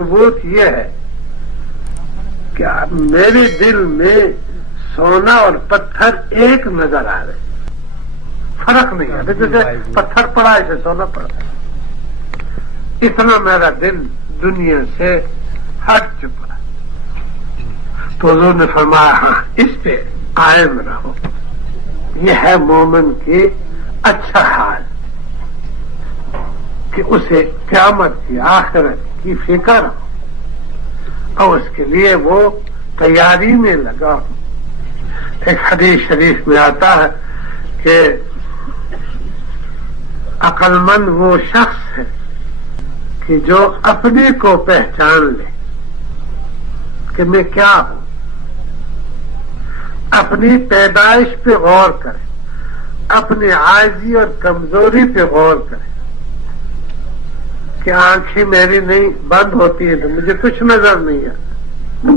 ثبوت یہ ہے کہ میرے دل میں سونا اور پتھر ایک نظر آ رہے، فرق نہیں ہے، جیسے پتھر پڑا ایسے سونا پڑا، اتنا میرا دل دنیا سے ہٹ چکا۔ تو حضور نے فرمایا ہاں اس پہ قائم رہو، یہ ہے مومن کی اچھا حال کہ اسے قیامت کی آخرت کی فکر ہو اور اس کے لیے وہ تیاری میں لگا ہو۔ ایک حدیث شریف میں آتا ہے کہ عقل مند وہ شخص ہے کہ جو اپنے کو پہچان لے کہ میں کیا ہوں، اپنی پیدائش پہ غور کرے، اپنی عاجزی اور کمزوری پہ غور کرے کہ آنکھیں میری نہیں بند ہوتی ہیں تو مجھے کچھ نظر نہیں آتا،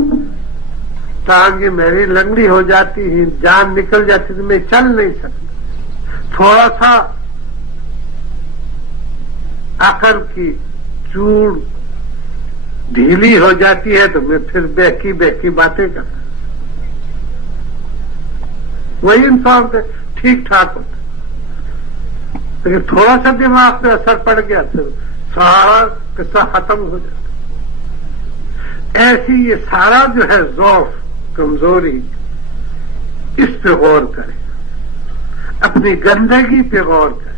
ٹانگیں میری لنگڑی ہو جاتی ہیں، جان نکل جاتی تو میں چل نہیں سکتا، تھوڑا سا عقل کی چوڑ ڈھیلی ہو جاتی ہے تو میں پھر بہکی بہکی باتیں کرتا، وہی انسان سے ٹھیک ٹھاک ہوتا، لیکن تھوڑا سا دماغ پہ اثر پڑ گیا پھر سارا قصہ ختم ہو جاتا۔ ایسی یہ سارا جو ہے ضعف، کمزوری، اس پہ غور کرے، اپنی گندگی پہ غور کرے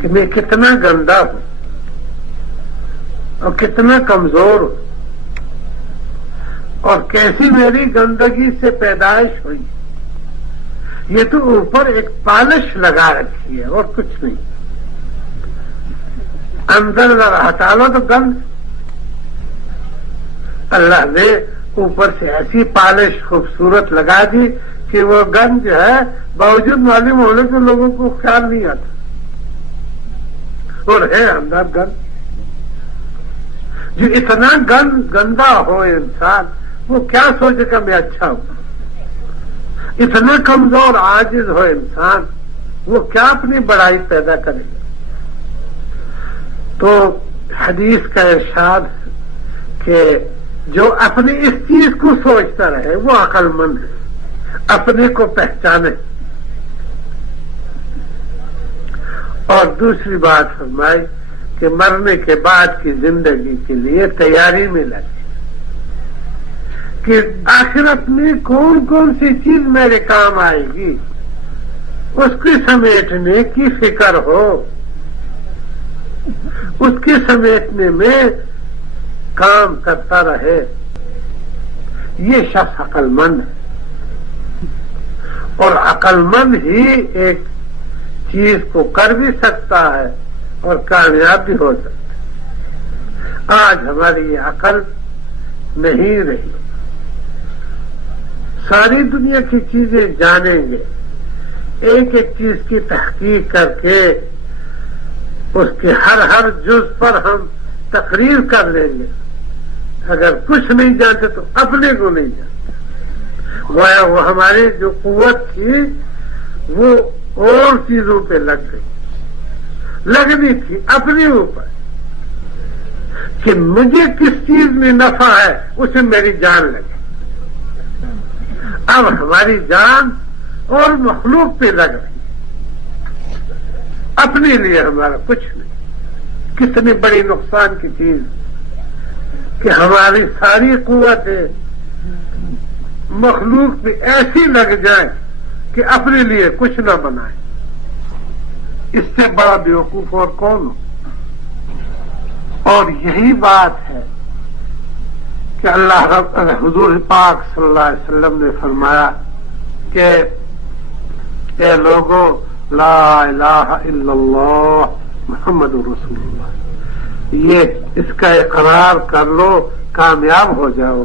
کہ میں کتنا گندا ہوں اور کتنا کمزور ہوں اور کیسی میری گندگی سے پیدائش ہوئی۔ یہ تو اوپر ایک پالش لگا رکھی ہے اور کچھ نہیں، اندر ذرا ہٹا لو تو گند۔ اللہ نے اوپر سے ایسی پالش خوبصورت لگا دی کہ وہ گند جو ہے باوجود معلوم ہونے کے لوگوں کو خیال نہیں آتا، اور ہے اندر گند۔ جو اتنا گندا ہو انسان وہ کیا سوچے گا میں اچھا ہوں، اتنا کمزور عاجز ہو انسان وہ کیا اپنی بڑائی پیدا کرے گا۔ تو حدیث کا ارشاد کہ جو اپنی اس چیز کو سوچتا رہے وہ عقل مند ہے، اپنے کو پہچانے۔ اور دوسری بات فرمائی کہ مرنے کے بعد کی زندگی کے لیے تیاری میں لگے کہ آخرت میں کون کون سی چیز میرے کام آئے گی، اس کی سمیٹنے کی فکر ہو، اس کے سمیٹنے میں کام کرتا رہے۔ یہ شخص عقل مند ہے، اور عقل مند ہی ایک چیز کو کر بھی سکتا ہے اور کامیاب بھی ہو سکتا ہے۔ آج ہماری یہ عقل نہیں رہی، ساری دنیا کی چیزیں جانیں گے، ایک ایک چیز کی تحقیق کر کے اس کے ہر جز پر ہم تقریر کر لیں گے، اگر کچھ نہیں جانتے تو اپنے کو نہیں جانتے۔ وہ ہماری جو قوت تھی وہ اور چیزوں پہ لگ گئی، لگنی تھی اپنے اوپر کہ مجھے کس چیز میں نفع ہے اسے میری جان لگے۔ اب ہماری جان اور مخلوق پہ لگ رہی، اپنے لیے ہمارا کچھ نہیں۔ کتنی بڑی نقصان کی چیز کہ ہماری ساری قوتیں مخلوق پہ ایسی لگ جائیں کہ اپنے لیے کچھ نہ بنائے۔ اس سے بڑا بیوقوف اور کون ہو؟ اور یہی بات ہے کہ اللہ رب حضور پاک صلی اللہ علیہ وسلم نے فرمایا کہ اے لوگوں لا الہ الا اللہ محمد رسول اللہ، یہ اس کا اقرار کر لو، کامیاب ہو جاؤ۔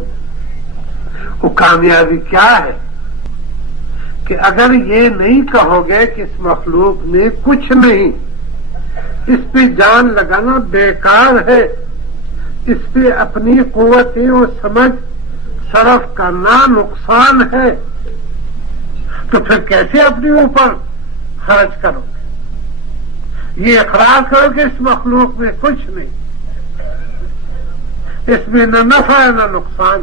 وہ کامیابی کیا ہے کہ اگر یہ نہیں کہو گے کہ اس مخلوق میں کچھ نہیں، اس پہ جان لگانا بیکار ہے، اس پہ اپنی قوتیں اور سمجھ صرف کرنا نقصان ہے، تو پھر کیسے اپنے اوپر خرچ کرو گے؟ یہ اقرار کرو کہ اس مخلوق میں کچھ نہیں، اس میں نہ نفع ہے نہ نقصان.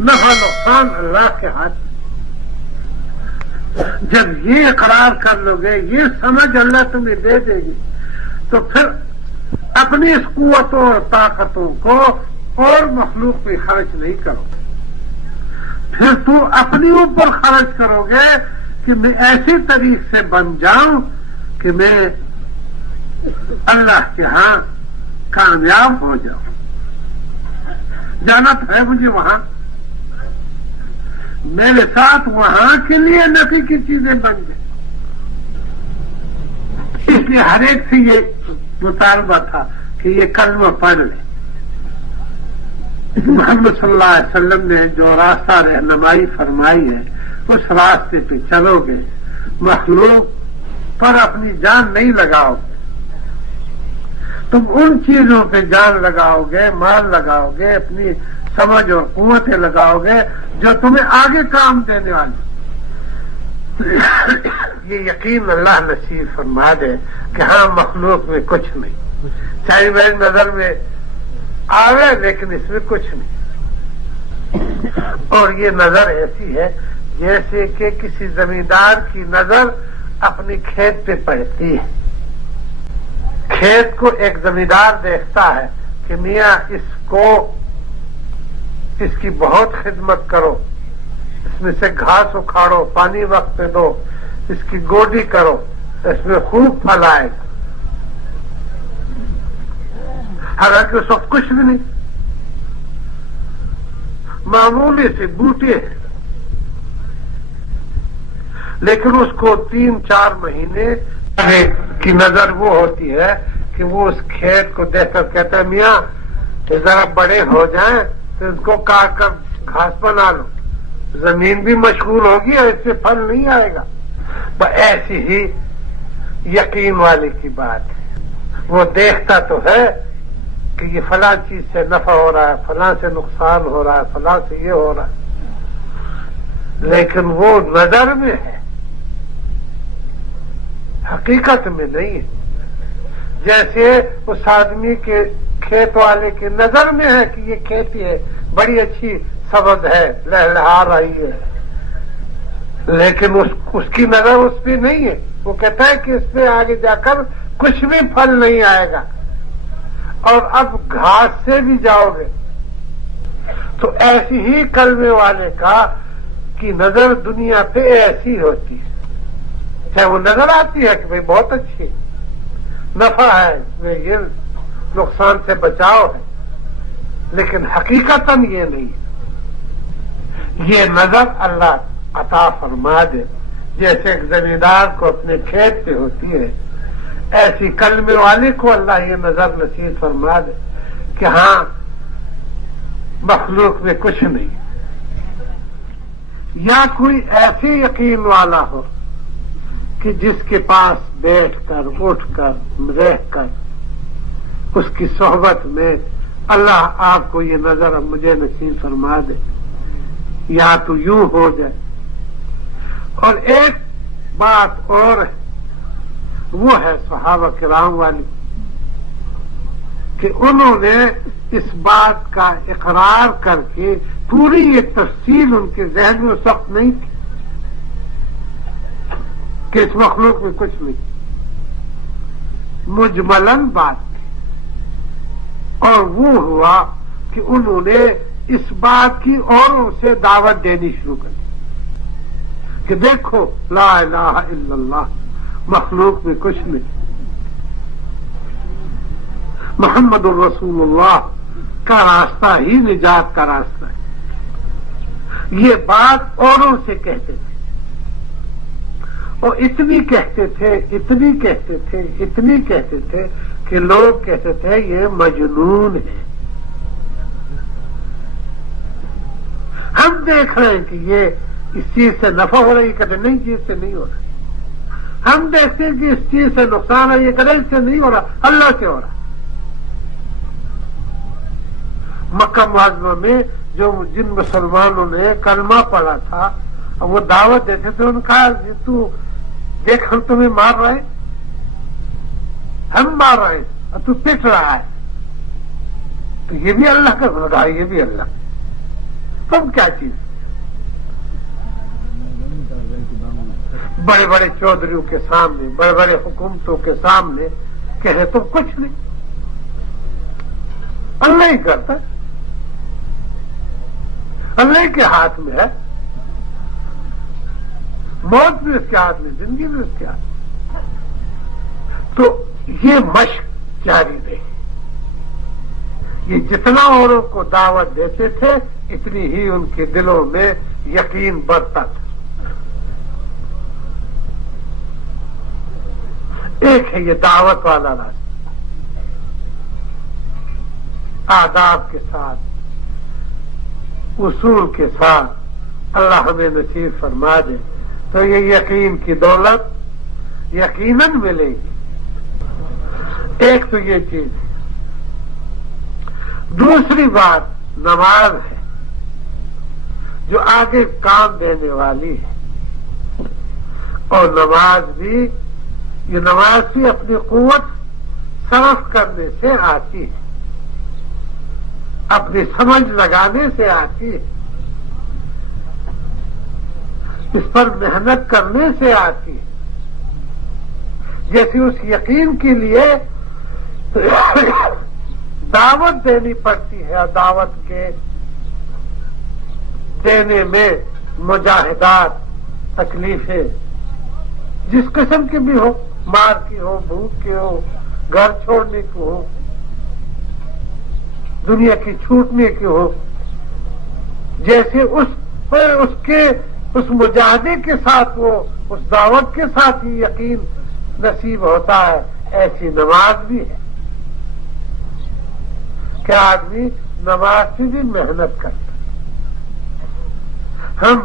نفع نقصان اللہ کے ہاتھ. جب یہ اقرار کر لو گے، یہ سمجھ اللہ تمہیں دے دے گی، تو پھر اپنی اس قوتوں اور طاقتوں کو اور مخلوق پہ خرچ نہیں کرو. پھر تو اپنی اوپر خرچ کرو گے کہ میں ایسی طریق سے بن جاؤں کہ میں اللہ کے ہاں کامیاب ہو جاؤں. جانا تو ہے مجھے وہاں، میرے ساتھ وہاں کے لیے نفی کی چیزیں بن جائیں. اس لیے ہر ایک سے یہ مطالبہ تھا کہ یہ کلمہ پڑھ لے. محمد صلی اللہ علیہ وسلم نے جو راستہ رہنمائی فرمائی ہے، اس راستے پہ چلو گے، مخلوق پر اپنی جان نہیں لگاؤ. تم ان چیزوں پہ جان لگاؤ گے، مال لگاؤ گے، اپنی سمجھ اور قوتیں لگاؤ گے جو تمہیں آگے کام دینے والی. یہ یقین اللہ نصیب فرما دے کہ ہاں مخلوق میں کچھ نہیں، چاہے میری نظر میں آوے لیکن اس میں کچھ نہیں. اور یہ نظر ایسی ہے جیسے کہ کسی زمیندار کی نظر اپنی کھیت پہ پڑتی ہے. کھیت کو ایک زمیندار دیکھتا ہے کہ میاں اس کی بہت خدمت کرو، اس میں سے گھاس اکھاڑو، پانی وقت پہ دو، اس کی گوڈی کرو، اس میں خوب پھل آئے گا. حالانکہ اس وقت کچھ بھی نہیں، معمولی سے بوٹے ہیں، لیکن اس کو 3-4 مہینے کی نظر وہ ہوتی ہے کہ وہ اس کھیت کو دیکھ کر کہتا ہے میاں ذرا بڑے ہو جائیں تو اس کو کاٹ کر گھاس بنا لو، زمین بھی مشغول ہوگی اور اس سے پھل نہیں آئے گا. ایسی ہی یقین والے کی بات ہے. وہ دیکھتا تو ہے کہ یہ فلاں چیز سے نفع ہو رہا ہے، فلاں سے نقصان ہو رہا ہے، فلاں سے یہ ہو رہا ہے، لیکن وہ نظر میں ہے، حقیقت میں نہیں ہے. جیسے اس آدمی کے کھیت والے کی نظر میں ہے کہ یہ کھیتی ہے، بڑی اچھی سبز ہے، لہلہا رہی ہے، لیکن اس کی نظر اس پہ نہیں ہے. وہ کہتا ہے کہ اس پہ آگے جا کر کچھ بھی پھل نہیں آئے گا، اور اب گھاس سے بھی جاؤ گے. تو ایسی ہی کلمے والے کی نظر دنیا پہ ایسی ہوتی ہے. چاہے وہ نظر آتی ہے کہ بھئی بہت اچھی ہے، نفع ہے، اس میں یہ نقصان سے بچاؤ ہے، لیکن حقیقتاً یہ نہیں ہے. یہ نظر اللہ عطا فرما دے جیسے ایک زمیندار کو اپنے کھیت پہ ہوتی ہے، ایسی کلمے والے کو اللہ یہ نظر نصیب فرما دے کہ ہاں مخلوق میں کچھ نہیں. یا کوئی ایسے یقین والا ہو کہ جس کے پاس بیٹھ کر اٹھ کر رہ کر اس کی صحبت میں اللہ آپ کو یہ نظر اب مجھے نصیب فرما دے، یا تو یوں ہو جائے. اور ایک بات اور ہے، وہ ہے صحابہ کرام والی، کہ انہوں نے اس بات کا اقرار کر کے پوری یہ تفصیل ان کے ذہن میں اس وقت نہیں تھی کہ اس مخلوق میں کچھ نہیں، مجملاً بات تھی. اور وہ ہوا کہ انہوں نے اس بات کی اوروں سے دعوت دینی شروع کر دی کہ دیکھو لا الہ الا اللہ، مخلوق میں کچھ نہیں، محمد الرسول اللہ کا راستہ ہی نجات کا راستہ ہے. یہ بات اوروں سے کہتے تھے، اور اتنی کہتے تھے کہ لوگ کہتے تھے یہ مجنون ہے. ہم دیکھ رہے ہیں کہ یہ اس چیز سے نفع ہو رہا ہے، یہ کہتے نہیں چیز سے نہیں ہو رہا. ہم دیکھتے ہیں کہ اس چیز سے نقصان ہے، یہ کہتے اس سے نہیں ہو رہا، اللہ سے ہو رہا. مکہ معظمہ میں جن مسلمانوں نے کلمہ پڑھا تھا اور وہ دعوت دیتے تھے، ان کا تو دیکھ ہم تمہیں مار رہے ہیں، ہم مار رہے ہیں اور تو پٹ رہا ہے. تو یہ بھی اللہ کا خدا، یہ بھی اللہ، تم کیا چیز؟ بڑے بڑے چودھریوں کے سامنے، بڑے بڑے حکومتوں کے سامنے کہے تم کچھ نہیں، اللہ ہی کرتا، اللہ کے ہاتھ میں ہے، موت بھی اس کے ہاتھ میں، زندگی بھی اس کے ہاتھ میں۔ تو یہ مشق جاری رہی، یہ جتنا اوروں کو دعوت دیتے تھے اتنی ہی ان کے دلوں میں یقین بڑھتا تھا۔ ایک ہے یہ دعوت والا راستہ، آداب کے ساتھ، اصول کے ساتھ، اللہ ہمیں نصیب فرما دے تو یہ یقین کی دولت یقیناً ملے گی۔ ایک تو یہ چیز ہے۔ دوسری بات نماز ہے جو آگے کام دینے والی ہے، اور نماز بھی اپنی قوت صرف کرنے سے آتی ہے، اپنی سمجھ لگانے سے آتی ہے، اس پر محنت کرنے سے آتی ہے۔ جیسے اس یقین کے لیے دعوت دینی پڑتی ہے، اور دعوت کے دینے میں مجاہدات، تکلیفیں جس قسم کی بھی ہو، مار کی ہو، بھوک کی ہو، گھر چھوڑنے کی ہو، دنیا کی چھوٹنے کی ہو، جیسے اس مجاہدے کے ساتھ وہ اس دعوت کے ساتھ ہی یقین نصیب ہوتا ہے، ایسی نماز بھی ہے کہ آدمی نماز سے بھی محنت کرتا۔ ہم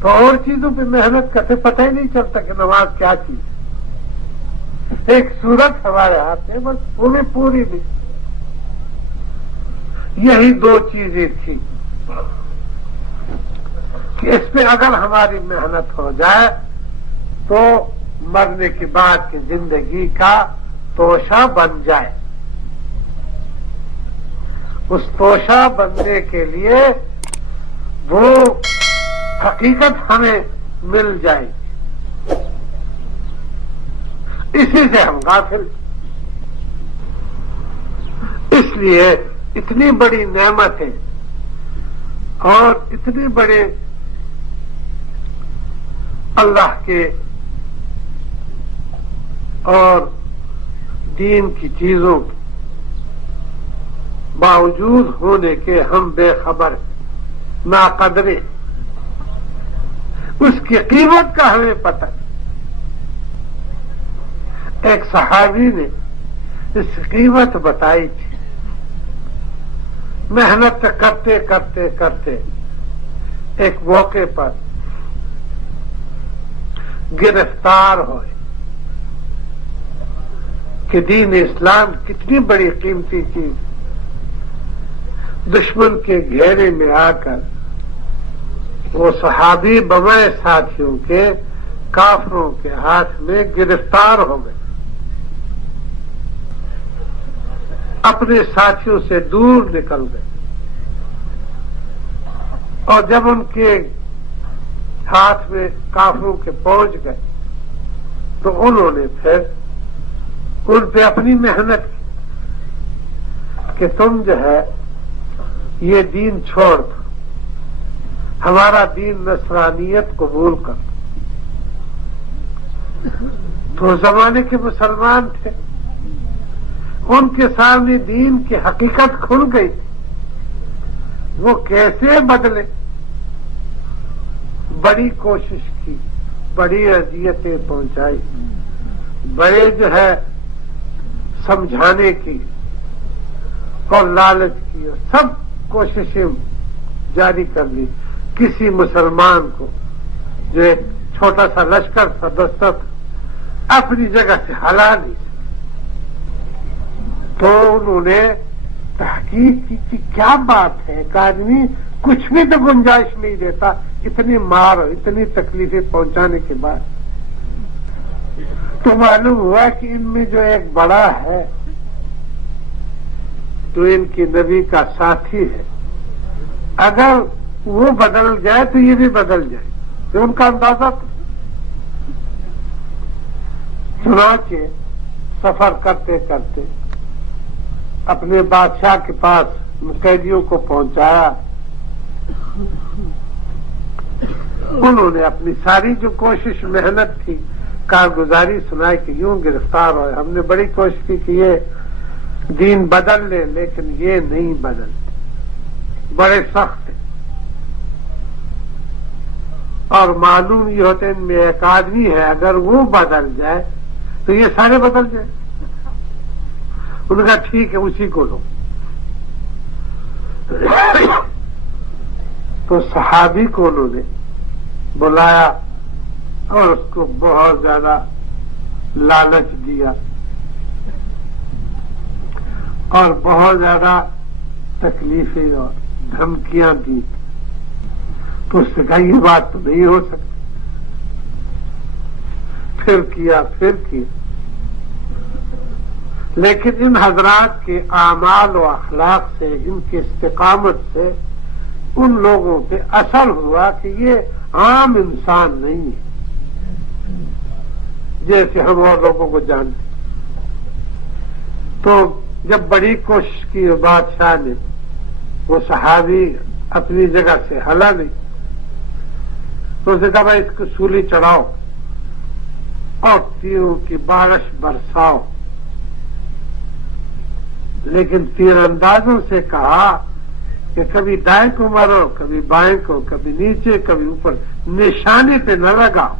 تو اور چیزوں پہ محنت کرتے، پتہ ہی نہیں چلتا کہ نماز کیا چیز ہے۔ ایک صورت ہمارے ہاتھ میں، بس انہیں پوری نہیں۔ یہی دو چیزیں تھی کہ اس پہ اگر ہماری محنت ہو جائے تو مرنے کے بعد کی زندگی کا توشہ بن جائے۔ اس توشہ بننے کے لیے وہ حقیقت ہمیں مل جائے گی، اسی سے ہم غافل۔ اس لیے اتنی بڑی نعمت ہے اور اتنے بڑے اللہ کے اور دین کی چیزوں باوجود ہونے کے ہم بے خبر، ناقدرے، اس کی قیمت کا ہمیں پتہ۔ ایک صحابی نے اس قیمت بتائی تھی، محنت کرتے کرتے کرتے ایک موقع پر گرفتار ہوئے کہ دین اسلام کتنی بڑی قیمتی چیز، دشمن کے گھیرے میں آ کر وہ صحابی بمائے ساتھیوں کے کافروں کے ہاتھ میں گرفتار ہو گئے، اپنے ساتھیوں سے دور نکل گئے، اور جب ان کے ہاتھ میں کافروں کے پہنچ گئے تو انہوں نے پھر ان پہ اپنی محنت کی کہ تم جو ہے یہ دین چھوڑ دو، ہمارا دین نصرانیت قبول کر دو۔ تو زمانے کے مسلمان تھے، ان کے سامنے دین کی حقیقت کھل گئی تھی، وہ کیسے بدلے؟ بڑی کوشش کی، بڑی اذیتیں پہنچائی، بڑے جو ہے سمجھانے کی اور لالچ کی، اور سب کوششیں جاری کر لی، کسی مسلمان کو جو ایک چھوٹا سا لشکر تھا، دستہ تھا، اپنی جگہ سے ہلا نہیں سکے۔ تو انہوں نے تحقیق کی کہ کیا بات ہے، ایک آدمی کچھ بھی تو گنجائش نہیں دیتا، اتنی مار اور اتنی تکلیفیں پہنچانے کے بعد۔ تو معلوم ہوا کہ ان میں جو ایک بڑا ہے جو ان کی نبی کا ساتھی ہے، اگر وہ بدل جائے تو یہ بھی بدل جائے، تو ان کا اندازہ تھا۔ چنانچہ سفر کرتے کرتے اپنے بادشاہ کے پاس قیدیوں کو پہنچایا۔ انہوں نے اپنی ساری جو کوشش محنت تھی کارگزاری سنائی کہ یوں گرفتار ہوئے، ہم نے بڑی کوشش کی کہ یہ دین بدل لے، لیکن یہ نہیں بدل، بڑے سخت ہیں، اور معلوم یہ ہوتے ان میں ایک آدمی ہے اگر وہ بدل جائے تو یہ سارے بدل جائیں۔ انہوں نے کہا ٹھیک ہے اسی کو لو۔ تو صحابی کو انہوں نے بلایا اور اس کو بہت زیادہ لالچ دیا اور بہت زیادہ تکلیفیں اور دھمکیاں دی، تو اس نے کہا یہ بات تو نہیں ہو سکتی۔ پھر کیا لیکن ان حضرات کے اعمال و اخلاق سے، ان کی استقامت سے ان لوگوں پہ اثر ہوا کہ یہ عام انسان نہیں ہے جیسے ہم اور لوگوں کو جانتے۔ تو جب بڑی کوشش کی بادشاہ نے، وہ صحابی اپنی جگہ سے ہلا نہیں، تو اسے کہا بھائی اس کو سولی چڑھاؤ اور تیروں کی بارش برساؤ، لیکن تیر اندازوں سے کہا کہ کبھی دائیں کو مارو، کبھی بائیں کو، کبھی نیچے، کبھی اوپر، نشانے پہ نہ لگاؤ۔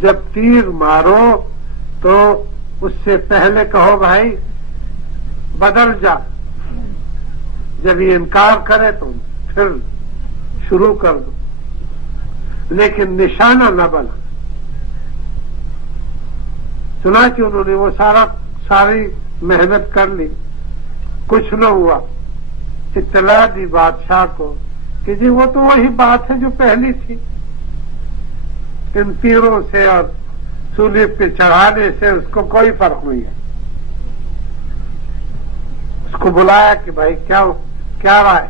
جب تیر مارو تو اس سے پہلے کہو بھائی بدل جا، جب یہ انکار کرے تو پھر شروع کر دو، لیکن نشانہ نہ بنا۔ چنانچہ انہوں نے وہ ساری محنت کر لی، کچھ نہ ہوا۔ اطلاع دی بادشاہ کو کہ جی وہ تو وہی بات ہے جو پہلی تھی، ان تیروں سے اور سولی پہ چڑھانے سے اس کو کوئی فرق نہیں ہے۔ اس کو بلایا کہ بھائی کیا رائے؟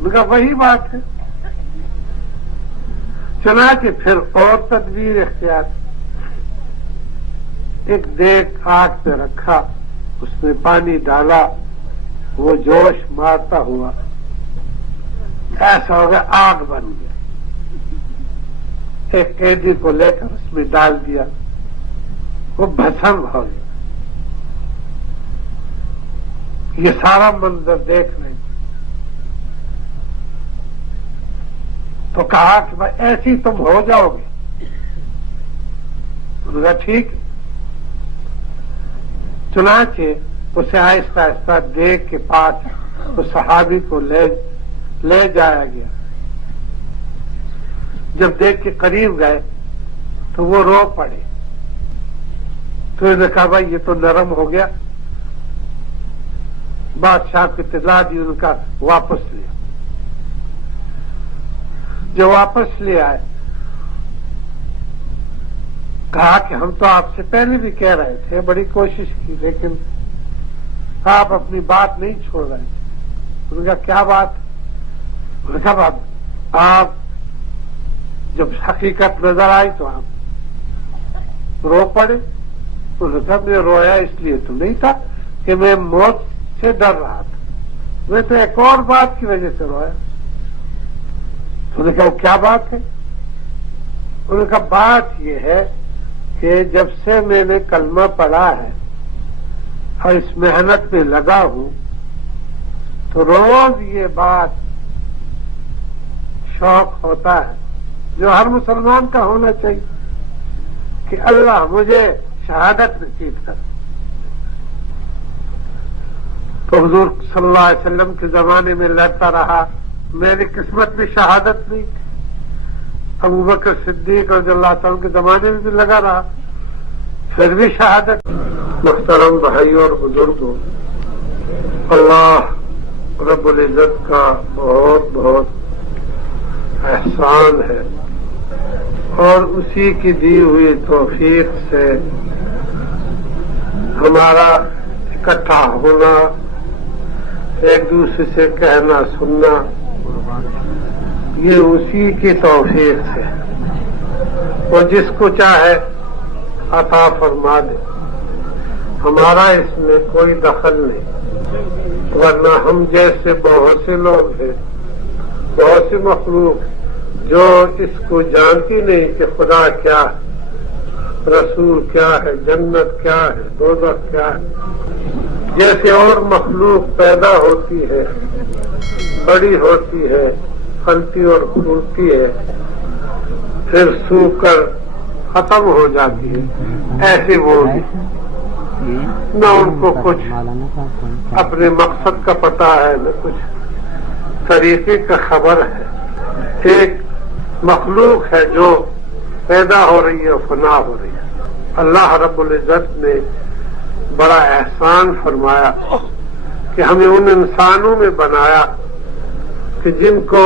ان کا وہی بات ہے۔ چنانچہ پھر اور تدبیر اختیار، ایک دیگ آگ پہ رکھا، اس میں پانی ڈالا، وہ جوش مارتا ہوا ایسا ہو گیا آگ بن گیا۔ ایک قیدی کو لے کر اس میں ڈال دیا، وہ بھسم ہو گیا۔ یہ سارا منظر دیکھ رہے تو کہا کہ بھائی ایسی تم ہو جاؤ گے؟ انہوں نے کہا ٹھیک۔ چنانچہ اسے آہستہ آہستہ دیگ کے پاس اس صحابی کو لے جایا گیا۔ جب دیگ کے قریب گئے تو وہ رو پڑے، تو انہوں نے کہا بھائی یہ تو نرم ہو گیا۔ بادشاہ کو اطلاع دی، ان کا واپس لیا۔ جو واپس لے آئے کہا کہ ہم تو آپ سے پہلے بھی کہہ رہے تھے، بڑی کوشش کی، لیکن آپ اپنی بات نہیں چھوڑ رہے تھے۔ انہوں نے کہا کیا بات؟ انہوں نے کہا آپ جب حقیقت نظر آئی تو آپ رو پڑے۔ انہوں نے کہا میں رویا اس لیے تو نہیں تھا کہ میں موت سے ڈر رہا تھا، میں تو ایک اور بات کی وجہ سے رویا۔ انہوں نے کہا کیا بات ہے؟ انہوں نے کہا بات یہ ہے کہ جب سے میں نے کلمہ پڑھا ہے اور اس محنت میں لگا ہوں تو روز یہ بات شوق ہوتا ہے جو ہر مسلمان کا ہونا چاہیے کہ اللہ مجھے شہادت نصیب کر۔ تو حضور صلی اللہ علیہ وسلم کے زمانے میں لڑتا رہا، میری قسمت میں شہادت نہیں تھی۔ ابو بکر صدیق رضی اللہ تعالیٰ کے زمانے میں بھی لگا رہا، پھر بھی شہادت۔ محترم بھائیوں اور بزرگوں، اللہ رب العزت کا بہت بہت احسان ہے، اور اسی کی دی ہوئی توفیق سے ہمارا اکٹھا ہونا، ایک دوسرے سے کہنا سننا، یہ اسی کی توفیق سے، وہ جس کو چاہے عطا فرما دے، ہمارا اس میں کوئی دخل نہیں، ورنہ ہم جیسے بہت سے لوگ ہیں، بہت سی مخلوق جو اس کو جانتی نہیں کہ خدا کیا ہے، رسول کیا ہے، جنت کیا ہے، دوزخ کیا ہے، جیسے اور مخلوق پیدا ہوتی ہے، بڑی ہوتی ہے، پھلتی اور پھولتی ہے، پھر سوکھ کر ختم ہو جاتی ہے، ایسے وہ بھی نہ ان کو کچھ اپنے مقصد کا پتہ ہے، نہ کچھ طریقے کا خبر ہے۔ ایک مخلوق ہے جو پیدا ہو رہی ہے، فنا ہو رہی ہے۔ اللہ رب العزت نے بڑا احسان فرمایا کہ ہمیں ان انسانوں میں بنایا کہ جن کو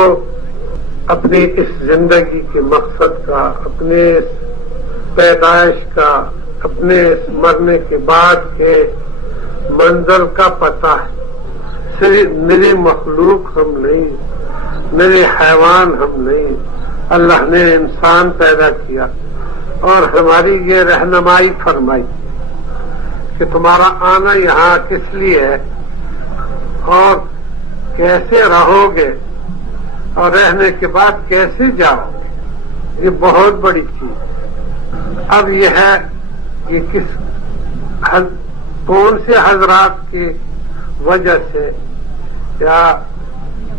اپنی اس زندگی کے مقصد کا، اپنے اس پیدائش کا، اپنے اس مرنے کے بعد کے منزل کا پتہ ہے۔ صرف نری مخلوق ہم نہیں، نرے حیوان ہم نہیں، اللہ نے انسان پیدا کیا اور ہماری یہ رہنمائی فرمائی کہ تمہارا آنا یہاں کس لیے ہے اور کیسے رہو گے اور رہنے کے بعد کیسے جاؤ گے، یہ بہت بڑی چیز۔ اب یہ ہے کہ کون سے حضرات کی وجہ سے یا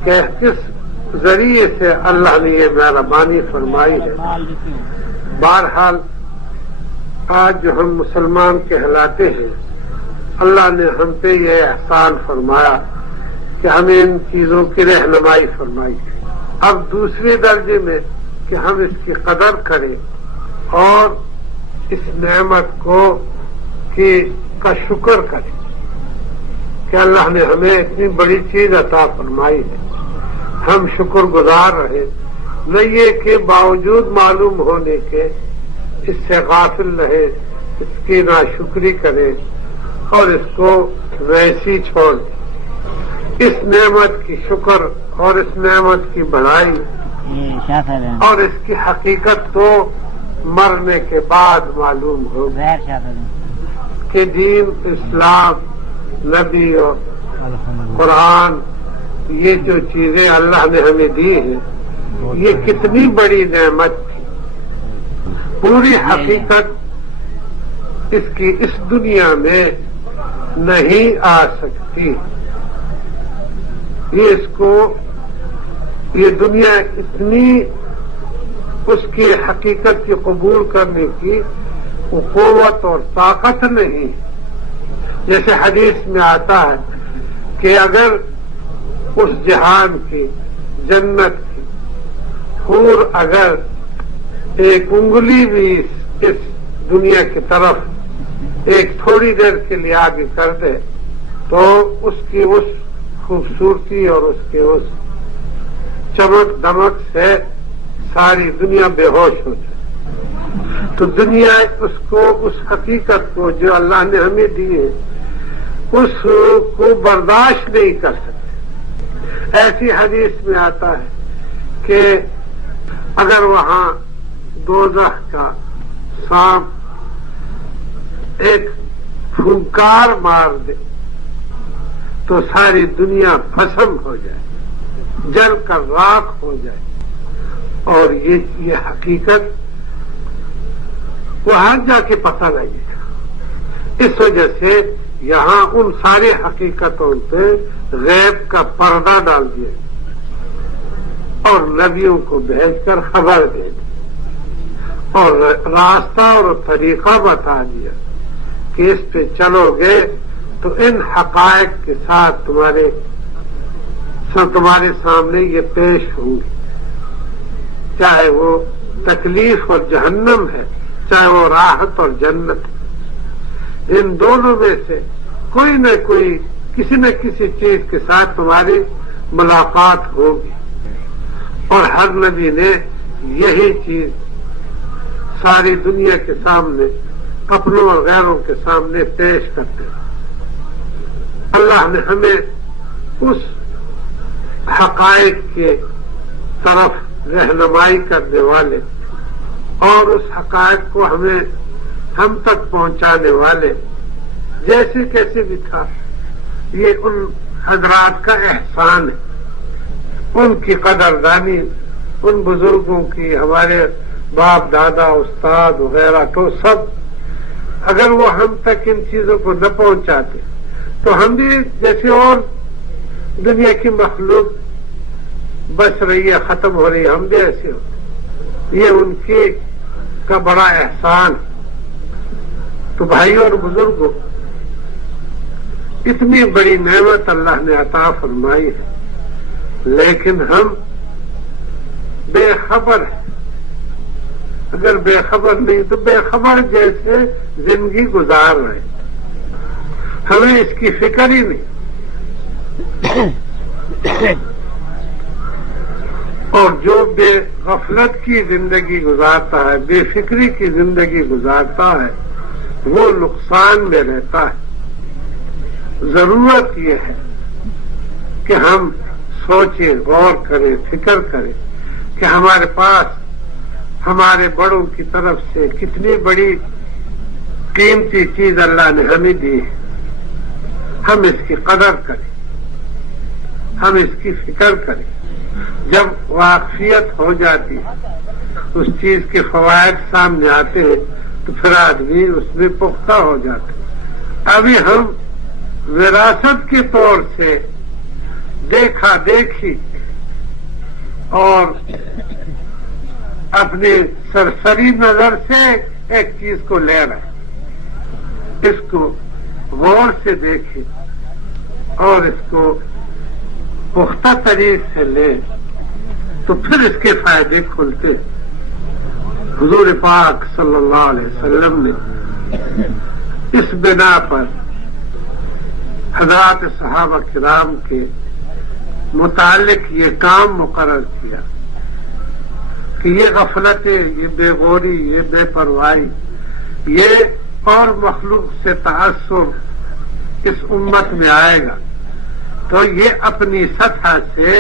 کس ذریعے سے اللہ نے یہ مہربانی فرمائی ہے۔ بہرحال آج جو ہم مسلمان کہلاتے ہیں، اللہ نے ہم پہ یہ احسان فرمایا کہ ہمیں ان چیزوں کی رہنمائی فرمائی۔ اب دوسرے درجے میں کہ ہم اس کی قدر کریں اور اس نعمت کا شکر کریں کہ اللہ نے ہمیں اتنی بڑی چیز عطا فرمائی ہے، ہم شکر گزار رہے، نہ یہ کہ باوجود معلوم ہونے کے اس سے غافل رہے، اس کی ناشکری کرے اور اس کو ویسی چھوڑ دے۔ اس نعمت کی شکر اور اس نعمت کی بڑائی اور اس کی حقیقت تو مرنے کے بعد معلوم ہوگی کہ دین، اسلام، نبی اور قرآن، یہ جو چیزیں اللہ نے ہمیں دی ہیں، یہ کتنی بڑی نعمت تھی۔ پوری حقیقت اس کی اس دنیا میں نہیں آ سکتی۔ یہ دنیا اتنی اس کی حقیقت کی قبول کرنے کی قوت اور طاقت نہیں، جیسے حدیث میں آتا ہے کہ اگر اس جہان کی، جنت کی حور اگر ایک انگلی بھی اس دنیا کی طرف ایک تھوڑی دیر کے لیے آگے کر دے تو اس کی اس خوبصورتی اور اس کے اس چمک دمک سے ساری دنیا بے ہوش ہو جائے۔ تو دنیا اس حقیقت کو جو اللہ نے ہمیں دی ہے اس کو برداشت نہیں کر سکتے۔ ایسی حدیث میں آتا ہے کہ اگر وہاں دوزخ کا سانپ ایک پھنکار مار دے تو ساری دنیا بھسم ہو جائے، جل کر راکھ ہو جائے، اور یہ حقیقت وہاں جا کے پتہ لگے گا۔ اس وجہ سے یہاں ان ساری حقیقتوں پہ غیب کا پردہ ڈال دیا اور نبیوں کو بھیج کر خبر دے دی اور راستہ اور طریقہ بتا دیا کہ اس پہ چلو گے تو ان حقائق کے ساتھ تمہارے سامنے یہ پیش ہوں گے، چاہے وہ تکلیف اور جہنم ہے، چاہے وہ راحت اور جنت ہے۔ ان دونوں میں سے کوئی نہ کوئی کسی نہ کسی چیز کے ساتھ تمہاری ملاقات ہوگی، اور ہر نبی نے یہی چیز ساری دنیا کے سامنے، اپنوں اور غیروں کے سامنے پیش کرتے ہیں۔ اللہ نے ہمیں اس حقائق کے طرف رہنمائی کرنے والے اور اس حقائق کو ہم تک پہنچانے والے جیسے کیسے بھی تھا، یہ ان حضرات کا احسان ہے، ان کی قدردانی، ان بزرگوں کی، ہمارے باپ دادا استاد وغیرہ تو سب، اگر وہ ہم تک ان چیزوں کو نہ پہنچاتے تو ہم بھی جیسے اور دنیا کی مخلوق بچ رہی ہے، ختم ہو رہی ہے، ہم بھی ایسے ہوتے۔ یہ ان کے کا بڑا احسان۔ تو بھائی اور بزرگوں، اتنی بڑی نعمت اللہ نے عطا فرمائی ہے، لیکن ہم بے خبر ہیں۔ اگر بے خبر نہیں تو بے خبر جیسے زندگی گزار رہے، ہمیں اس کی فکر ہی نہیں۔ اور جو بے غفلت کی زندگی گزارتا ہے، بے فکری کی زندگی گزارتا ہے، وہ نقصان میں رہتا ہے۔ ضرورت یہ ہے کہ ہم سوچیں، غور کریں، فکر کریں کہ ہمارے پاس ہمارے بڑوں کی طرف سے کتنی بڑی قیمتی چیز اللہ نے ہمیں دی ہے، ہم اس کی قدر کریں، ہم اس کی فکر کریں۔ جب واقفیت ہو جاتی ہے، اس چیز کے فوائد سامنے آتے ہیں تو پھر آدمی اس میں پختہ ہو جاتا ہے۔ ابھی ہم وراثت کے طور سے دیکھا دیکھی اور اپنی سرسری نظر سے ایک چیز کو لے رہے ہیں، اس کو غور سے دیکھیں اور اس کو پختہ طریق سے لیں تو پھر اس کے فائدے کھلتے۔ حضور پاک صلی اللہ علیہ وسلم نے اس بنا پر حضرات صحابہ کرام کے متعلق یہ کام مقرر کیا کہ یہ غفلتیں، یہ بے غوری، یہ بے پرواہی، یہ اور مخلوق سے تعصب اس امت میں آئے گا تو یہ اپنی سطح سے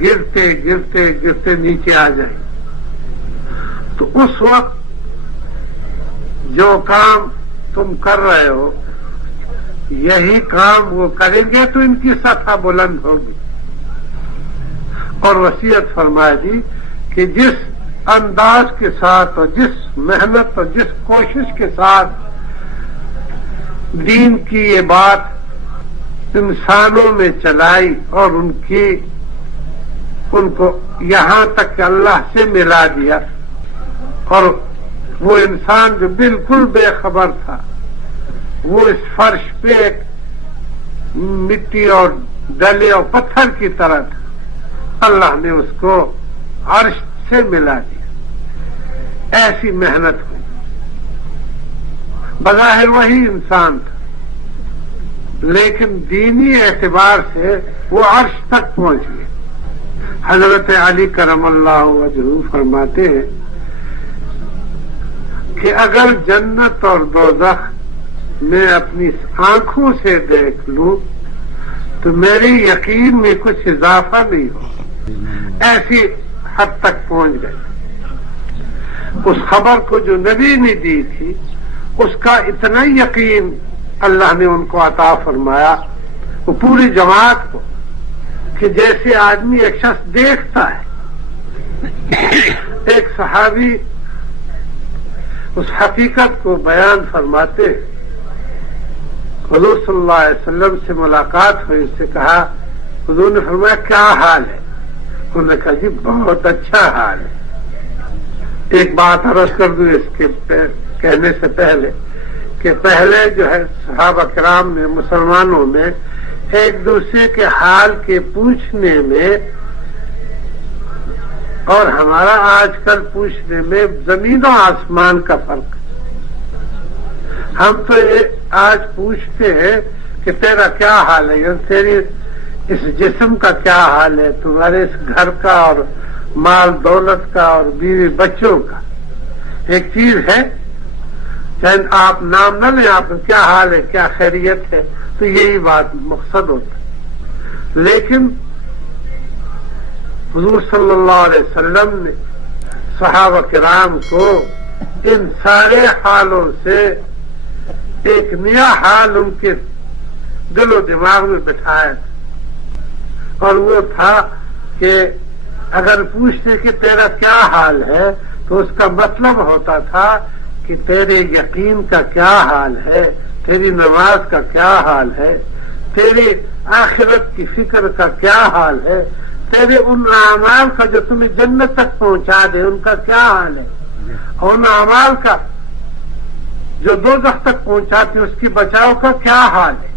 گرتے گرتے گرتے نیچے آ جائیں۔ تو اس وقت جو کام تم کر رہے ہو، یہی کام وہ کریں گے تو ان کی سطح بلند ہوگی۔ اور وصیت فرمائے دی کہ جس انداز کے ساتھ اور جس محنت اور جس کوشش کے ساتھ دین کی یہ بات انسانوں میں چلائی اور ان کو یہاں تک کہ اللہ سے ملا دیا، اور وہ انسان جو بالکل بے خبر تھا وہ اس فرش پہ ایک مٹی اور ڈلے اور پتھر کی طرح تھا، اللہ نے اس کو عرش سے ملا دیا۔ ایسی محنت ہوئی، بظاہر وہی انسان تھا لیکن دینی اعتبار سے وہ عرش تک پہنچ گئے۔ حضرت علی کرم اللہ وجہہ فرماتے ہیں کہ اگر جنت اور دوزخ میں اپنی آنکھوں سے دیکھ لوں تو میرے یقین میں کچھ اضافہ نہیں ہو، ایسی حد تک پہنچ گئے۔ اس خبر کو جو نبی نے دی تھی اس کا اتنا یقین اللہ نے ان کو عطا فرمایا، وہ پوری جماعت کو، کہ جیسے آدمی ایک شخص دیکھتا ہے۔ ایک صحابی اس حقیقت کو بیان فرماتے، حضور صلی اللہ علیہ وسلم سے ملاقات ہوئی، اس سے کہا، حضور نے فرمایا کیا حال ہے؟ انہوں نے کہا جی بہت اچھا حال ہے۔ ایک بات عرض کر دوں اس کے کہنے سے پہلے کہ پہلے جو ہے صحابہ کرام نے مسلمانوں میں ایک دوسرے کے حال کے پوچھنے میں اور ہمارا آج کل پوچھنے میں زمین و آسمان کا فرق۔ ہم تو یہ آج پوچھتے ہیں کہ تیرا کیا حال ہے، یعنی تیری اس جسم کا کیا حال ہے، تمہارے اس گھر کا اور مال دولت کا اور بیوی بچوں کا۔ ایک چیز ہے چاہے آپ نام نہ لیں، آپ کا کیا حال ہے، کیا خیریت ہے، تو یہی بات مقصد ہوتا ہے۔ لیکن حضور صلی اللہ علیہ وسلم نے صحابہ کرام کو ان سارے حالوں سے ایک نیا حال ان کے دل و دماغ میں بٹھایا تھا، اور وہ تھا کہ اگر پوچھتے کہ تیرا کیا حال ہے تو اس کا مطلب ہوتا تھا کہ تیرے یقین کا کیا حال ہے، تیری نماز کا کیا حال ہے، تیری آخرت کی فکر کا کیا حال ہے، تیرے ان اعمال کا جو تمہیں جنت تک پہنچا دے ان کا کیا حال ہے، اور ان اعمال کا جو دوزخ تک پہنچاتے اس کی بچاؤ کا کیا حال ہے،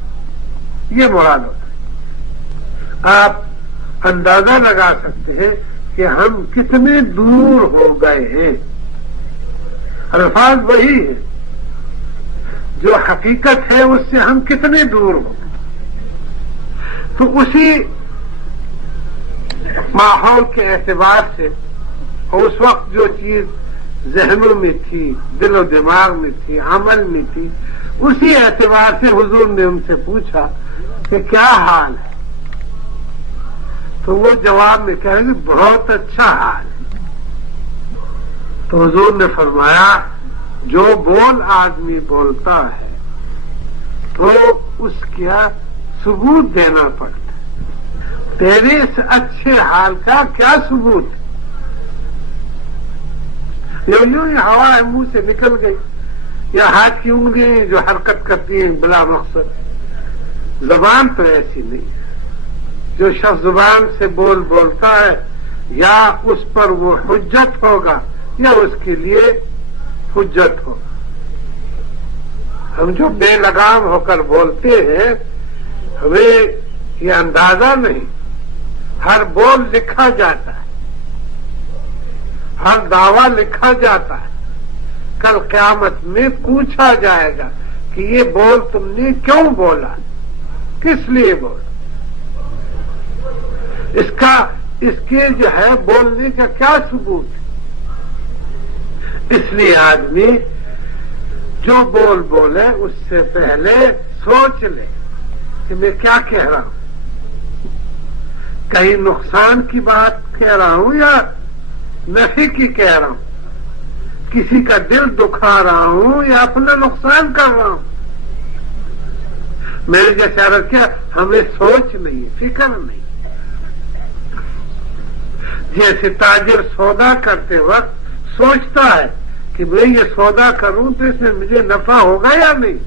یہ مراد ہوتا ہے۔ آپ اندازہ لگا سکتے ہیں کہ ہم کتنے دور ہو گئے ہیں، الفاظ وہی ہے، جو حقیقت ہے اس سے ہم کتنے دور ہو گئے۔ تو اسی ماحول کے اعتبار سے اور اس وقت جو چیز ذہنوں میں تھی، دل و دماغ میں تھی، عمل میں تھی، اسی اعتبار سے حضور نے ان سے پوچھا کہ کیا حال ہے، تو وہ جواب میں کہیں گے بہت اچھا حال ہے۔ تو حضور نے فرمایا جو بول آدمی بولتا ہے تو اس کا ثبوت دینا پڑتا ہے، تیرے اس اچھے حال کا کیا ثبوت؟ یوں ہی ہوا ہے منہ سے نکل گئی، یا ہاتھ کی انگلیاں جو حرکت کرتی ہیں بلا مقصد، زبان تو ایسی نہیں ہے۔ جو شخص زبان سے بولتا ہے یا اس پر وہ حجت ہوگا یا اس کے لیے حجت ہوگا۔ ہم جو بے لگام ہو کر بولتے ہیں ہمیں یہ اندازہ نہیں، ہر بول لکھا جاتا ہے، ہر دعویٰ لکھا جاتا ہے، کل قیامت میں پوچھا جائے گا کہ یہ بول تم نے کیوں بولا، کس لیے بولا، اس کے جو ہے بولنے کا کیا ثبوت ہے۔ اس لیے آدمی جو بولے اس سے پہلے سوچ لے کہ میں کیا کہہ رہا ہوں، کہیں نقصان کی بات کہہ رہا ہوں یا نفع کی کہہ رہا ہوں، کسی کا دل دکھا رہا ہوں یا اپنا نقصان کر رہا ہوں۔ میں نے جیسے عرض کیا ہمیں سوچ نہیں، فکر نہیں۔ جیسے تاجر سودا کرتے وقت سوچتا ہے کہ میں یہ سودا کروں تو اس میں مجھے نفع ہوگا یا نہیں،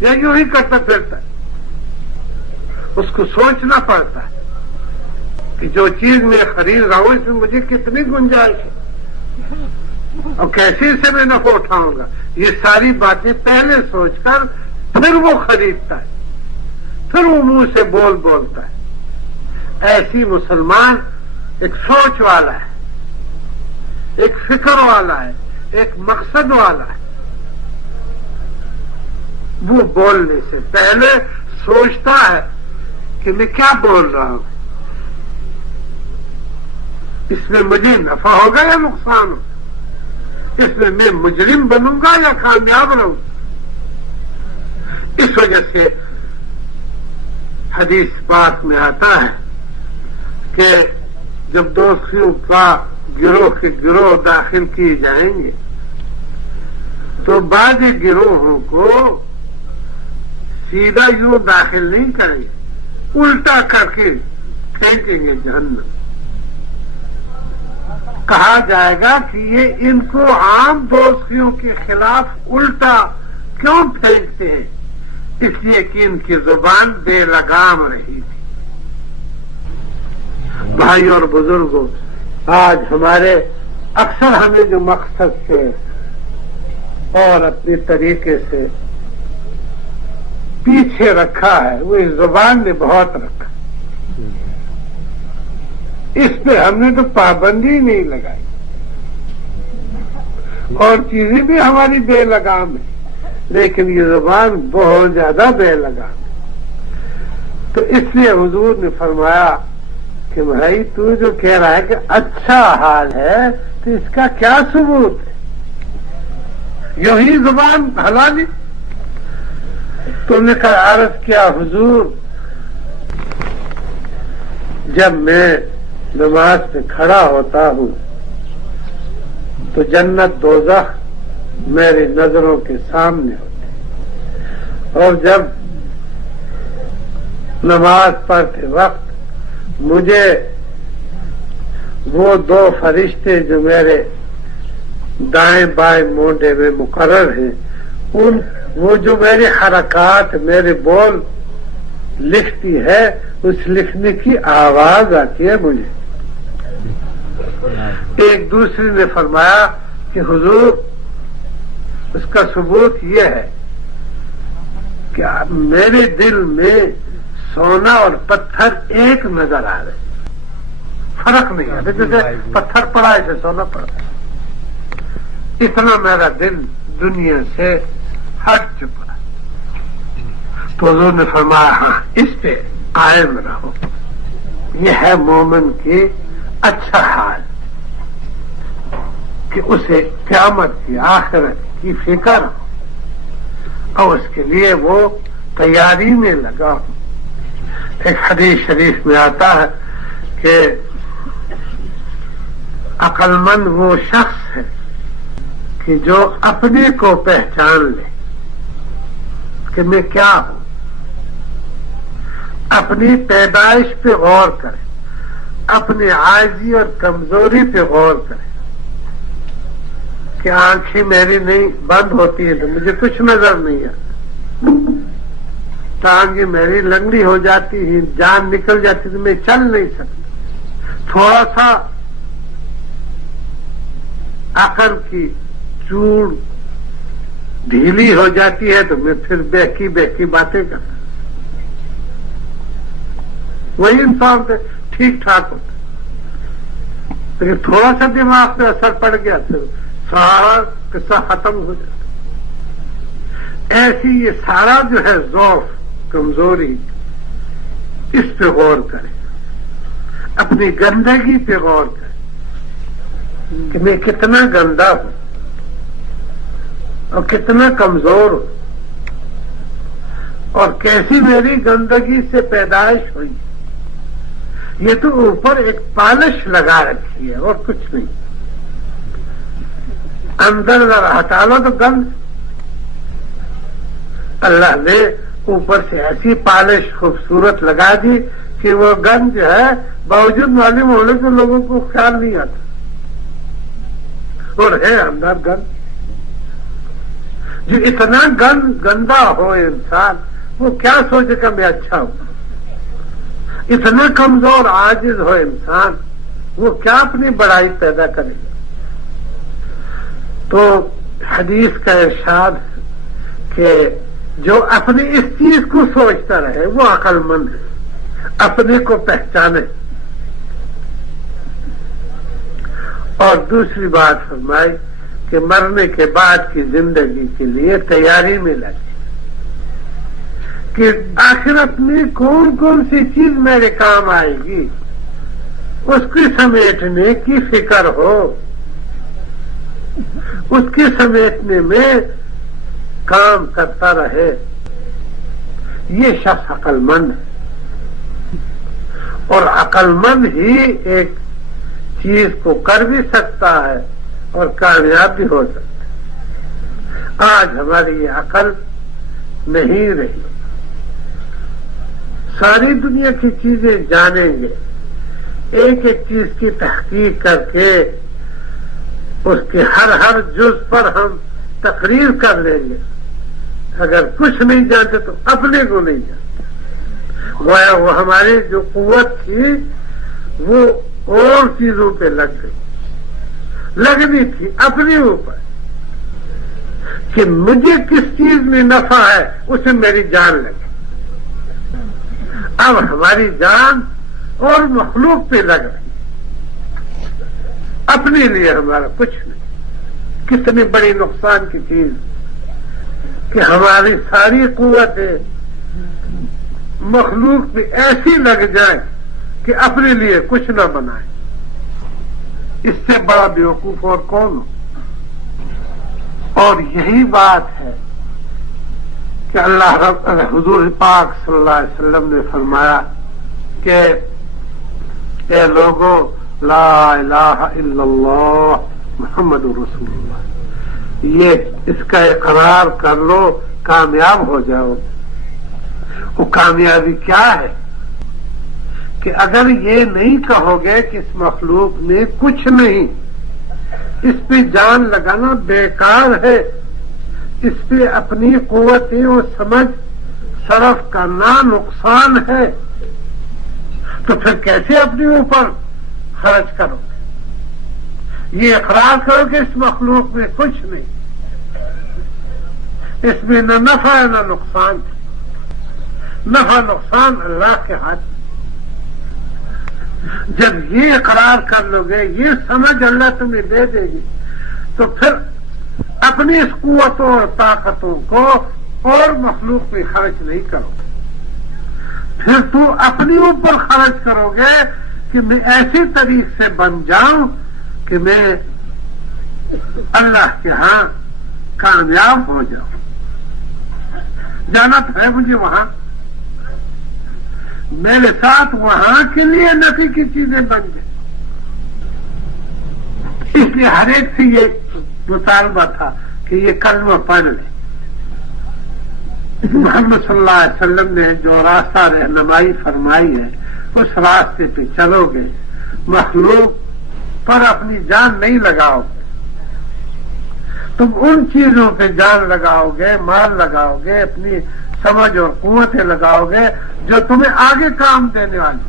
یا یوں ہی کرتا پھرتا ہے، اس کو سوچنا پڑتا ہے کہ جو چیز میں خرید رہا ہوں اس میں مجھے کتنی گنجائش ہے اور کیسے اسے میں نفع اٹھاؤں گا۔ یہ ساری باتیں پہلے سوچ کر پھر وہ خریدتا ہے، پھر وہ منہ سے بولتا ہے۔ ایسی مسلمان ایک سوچ والا ہے، ایک فکر والا ہے، ایک مقصد والا ہے، وہ بولنے سے پہلے سوچتا ہے کہ میں کیا بول رہا ہوں، اس میں مجھے نفع ہوگا یا نقصان ہوگا، اس میں مجرم بنوں گا یا کامیاب رہوں گا۔ اس وجہ سے حدیث پاک میں آتا ہے کہ جب دوستیوں کا گروہ کے گروہ داخل کیے جائیں گے تو بعض گروہوں کو سیدھا یوں داخل نہیں کریں گے، الٹا کر کے پھینکیں گے جہنم۔ کہا جائے گا کہ یہ ان کو عام دوستیوں کے خلاف الٹا کیوں پھینکتے ہیں، اس لیے کہ ان کی زبان بے لگام رہی تھی۔ بھائی اور بزرگوں، آج ہمارے اکثر ہمیں جو مقصد سے اور اپنے طریقے سے پیچھے رکھا ہے وہ اس زبان نے بہت رکھا، اس پہ ہم نے تو پابندی نہیں لگائی، اور چیزیں بھی ہماری بے لگام ہے، لیکن یہ زبان بہت زیادہ بے لگام ہے۔ تو اس لیے حضور نے فرمایا کہ بھائی تو جو کہہ رہا ہے کہ اچھا حال ہے تو اس کا کیا ثبوت ہے؟ یوں ہی زبان ہلانی. تم نے کہا عرض کیا حضور جب میں نماز پہ کھڑا ہوتا ہوں تو جنت دوزخ میری نظروں کے سامنے ہوتی، اور جب نماز پڑھتے وقت مجھے وہ دو فرشتے جو میرے دائیں بائیں مونڈے میں مقرر ہیں وہ جو میری حرکات میرے بول لکھتی ہے اس لکھنے کی آواز آتی ہے مجھے. ایک دوسری نے فرمایا کہ حضور اس کا ثبوت یہ ہے کہ میرے دل میں سونا اور پتھر ایک نظر آ رہے، فرق نہیں ہے، جیسے پتھر پڑا ایسے سونا پڑا. اتنا میرا دل دنیا سے ہٹ چکا. تو حضور نے فرمایا ہاں اس پہ قائم رہو، یہ ہے مومن کی اچھا حال کہ اسے قیامت کی آخرت کی فکر ہو اور اس کے لیے وہ تیاری میں لگا ہو. ایک حدیث شریف میں آتا ہے کہ عقل مند وہ شخص ہے کہ جو اپنے کو پہچان لے کہ میں کیا ہوں، اپنی پیدائش پہ غور کرے، اپنی عاجزی اور کمزوری پہ غور کرے کہ آنکھیں میری نہیں بند ہوتی ہیں تو مجھے کچھ نظر نہیں آتا، ٹانگیں میری لنگڑی ہو جاتی ہیں، جان نکل جاتی تو میں چل نہیں سکتا، تھوڑا سا عقل کی چوڑ ڈھیلی ہو جاتی ہے تو میں پھر بہکی بہکی باتیں کرتا. وہی انسان سے ٹھیک ٹھاک ہوتا، لیکن تھوڑا سا دماغ پہ اثر پڑ گیا پھر سارا قصہ ختم ہو جاتا. ایسی یہ سارا جو ہے ضعف کمزوری اس پہ غور کرے، اپنی گندگی پہ غور کرے کہ میں کتنا گندا ہوں اور کتنا کمزور ہوں اور کیسی میری گندگی سے پیدائش ہوئی. یہ تو اوپر ایک پالش لگا رکھی ہے اور کچھ نہیں، اندر ذرا ہٹا لو تو گند. اللہ نے اوپر سے ایسی پالش خوبصورت لگا دی کہ وہ گند جو ہے باوجود معلوم ہونے سے لوگوں کو خیال نہیں آتا، اور ہے اندر گند. جو اتنا گندا ہو انسان وہ کیا سوچے کہ میں اچھا ہوں. اتنا کمزور عاجز ہو انسان وہ کیا اپنی بڑائی پیدا کرے. تو حدیث کا ارشاد کہ جو اپنی اس چیز کو سوچتا رہے وہ عقل مند ہے، اپنے کو پہچانے. اور دوسری بات فرمائی کہ مرنے کے بعد کی زندگی کے لیے تیاری میں لگے کہ آخرت میں کون کون سی چیز میرے کام آئے گی، اس کی سمیٹنے کی فکر ہو، اس کے سمیٹنے میں کام کرتا رہے. یہ شخص عقل مند ہے، اور عقل مند ہی ایک چیز کو کر بھی سکتا ہے اور کامیاب بھی ہو سکتا ہے. آج ہماری یہ عقل نہیں رہی. ساری دنیا کی چیزیں جانیں گے، ایک ایک چیز کی تحقیق کر کے اس کے ہر جز پر ہم تقریر کر لیں گے. اگر کچھ نہیں جانتے تو اپنے کو نہیں جانتے. وہ ہماری جو قوت تھی وہ اور چیزوں پہ لگ گئی، لگنی تھی اپنے اوپر کہ مجھے کس چیز میں نفع ہے اسے میری جان لگے. اب ہماری جان اور مخلوق پہ لگ رہی، اپنے لیے ہمارا کچھ نہیں. کتنی بڑی نقصان کی چیز کہ ہماری ساری قوتیں مخلوق پہ ایسی لگ جائیں کہ اپنے لیے کچھ نہ بنائے. اس سے بڑا بیوقوف اور کون ہو. اور یہی بات ہے کہ اللہ رب حضور پاک صلی اللہ علیہ وسلم نے فرمایا کہ اے لوگوں لا الہ الا اللہ محمد رسول اللہ، یہ اس کا اقرار کر لو، کامیاب ہو جاؤ۔ وہ کامیابی کیا ہے کہ اگر یہ نہیں کہو گے کہ اس مخلوق میں کچھ نہیں، اس پہ جان لگانا بیکار ہے، اس پہ اپنی قوتیں اور سمجھ صرف کرنا نقصان ہے، تو پھر کیسے اپنے اوپر خرچ کرو گے؟ یہ اقرار کرو کہ اس مخلوق میں کچھ نہیں، اس میں نہ نفع ہے نہ نقصان، نفع نقصان اللہ کے ہاتھ۔ جب یہ اقرار کر لو گے، یہ سمجھ اللہ تمہیں دے دے گی، تو پھر اپنی اس قوتوں اور طاقتوں کو اور مخلوق میں خرچ نہیں کرو، پھر تو اپنے اوپر خرچ کرو گے کہ میں ایسی طریق سے بن جاؤں کہ میں اللہ کے ہاں کامیاب ہو جاؤں۔ جانا تو ہے مجھے وہاں، میرے ساتھ وہاں کے لیے نفی کی چیزیں بن جائیں۔ اس لیے ہر ایک سے یہ مطالبہ تھا کہ یہ کلمہ پڑھ لے۔ محمد صلی اللہ علیہ وسلم نے جو راستہ رہنمائی فرمائی ہے، اس راستے پہ چلو گے، مخلوق پر اپنی جان نہیں لگاؤ گے، تم ان چیزوں پہ جان لگاؤ گے، مال لگاؤ گے، اپنی سمجھ اور قوتیں لگاؤ گے جو تمہیں آگے کام دینے والی۔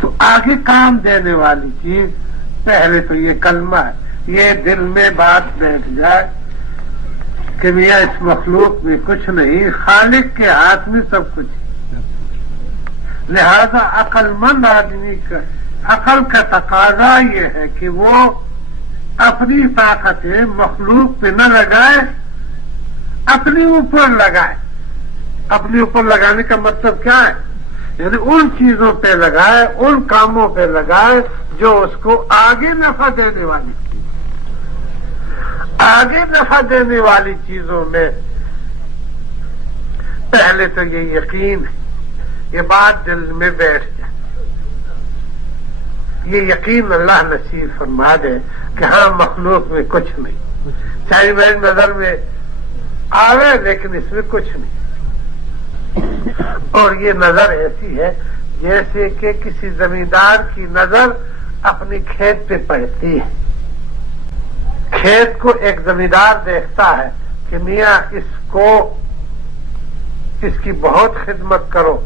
تو آگے کام دینے والی چیز پہلے تو یہ کلمہ ہے، یہ دل میں بات بیٹھ جائے کہ میاں اس مخلوق میں کچھ نہیں، خالق کے ہاتھ میں سب کچھ ہے۔ لہذا عقل مند آدمی کا عقل کا تقاضا یہ ہے کہ وہ اپنی طاقتیں مخلوق پہ نہ لگائے، اپنے اوپر لگائے۔ اپنے اوپر لگانے کا مطلب کیا ہے؟ یعنی ان چیزوں پہ لگائے، ان کاموں پہ لگائے جو اس کو آگے نفع دینے والی، آگے نفع دینے والی چیزوں میں پہلے تو یہ یقین ہے، یہ بات دل میں بیٹھ جائے، یہ یقین اللہ نصیب فرما دے کہ ہاں مخلوق میں کچھ نہیں، چاہے میری نظر میں آوے لیکن اس میں کچھ نہیں۔ اور یہ نظر ایسی ہے جیسے کہ کسی زمیندار کی نظر اپنی کھیت پہ پڑتی ہے۔ کھیت کو ایک زمیندار دیکھتا ہے کہ میاں اس کی بہت خدمت کرو،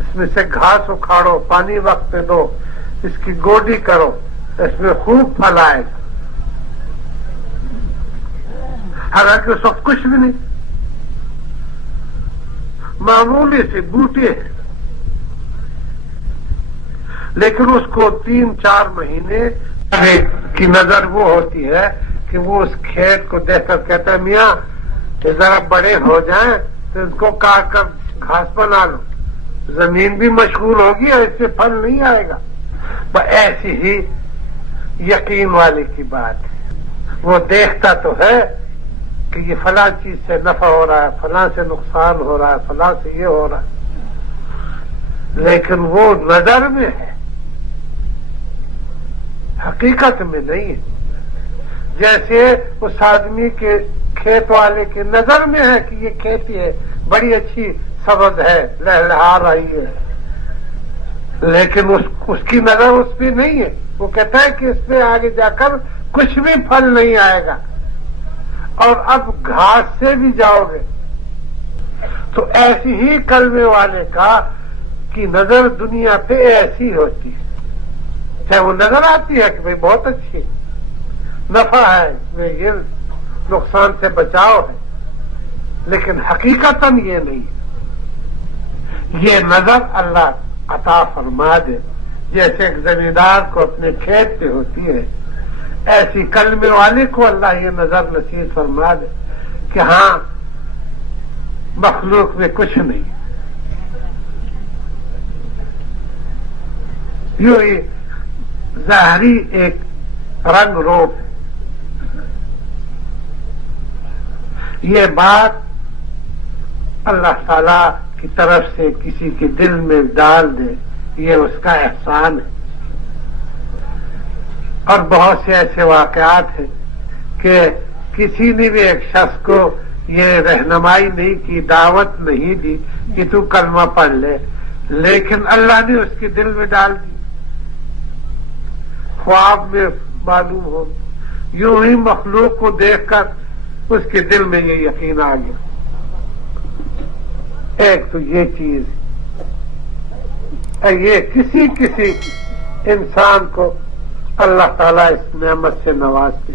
اس میں سے گھاس اکھاڑو، پانی وقت پہ دو، اس کی گوڈی کرو، اس میں خوب پھل آئے گا۔ حالانکہ اس وقت کچھ بھی نہیں، معمولی سے بوٹے ہیں، لیکن اس کو 3-4 مہینے کی نظر وہ ہوتی ہے کہ وہ اس کھیت کو دیکھ کر کہتا ہے میاں کہ ذرا بڑے ہو جائیں تو اس کو کاٹ کر گھاس بنا لو، زمین بھی مشغول ہوگی اور اس سے پھل نہیں آئے گا۔ ایسی ہی یقین والے کی بات ہے، وہ دیکھتا تو ہے کہ یہ فلاں چیز سے نفع ہو رہا ہے، فلاں سے نقصان ہو رہا ہے، فلاں سے یہ ہو رہا ہے، لیکن وہ نظر میں ہے، حقیقت میں نہیں ہے۔ جیسے اس آدمی کے کھیت والے کی نظر میں ہے کہ یہ کھیتی ہے، بڑی اچھی سبز ہے، لہلہا رہی ہے، لیکن اس کی نظر اس پہ نہیں ہے، وہ کہتا ہے کہ اس پہ آگے جا کر کچھ بھی پھل نہیں آئے گا، اور اب گھاس سے بھی جاؤ گے۔ تو ایسی ہی کلمے والے کی نظر دنیا پہ ایسی ہوتی ہے، چاہے وہ نظر آتی ہے کہ بھئی بہت اچھی نفع ہے، اس میں یہ نقصان سے بچاؤ ہے، لیکن حقیقتاً یہ نہیں ہے۔ یہ نظر اللہ عطا فرما دے، جیسے ایک زمیندار کو اپنے کھیت پہ ہوتی ہے، ایسی کلمے والے کو اللہ یہ نظر نصیب فرما دے کہ ہاں مخلوق میں کچھ نہیں۔ یوں ہی ظاہری ایک رنگ روپ ہے. یہ بات اللہ تعالی کی طرف سے کسی کے دل میں ڈال دے یہ اس کا احسان ہے. اور بہت سے ایسے واقعات ہیں کہ کسی نے بھی ایک شخص کو یہ رہنمائی نہیں کی، دعوت نہیں دی کہ تو کلمہ پڑھ لے، لیکن اللہ نے اس کے دل میں ڈال دی. خواب میں معلوم ہو، یوں ہی مخلوق کو دیکھ کر اس کے دل میں یہ یقین آ گیا. ایک تو یہ چیز، یہ کسی انسان کو اللہ تعالیٰ اس نعمت سے نوازتے،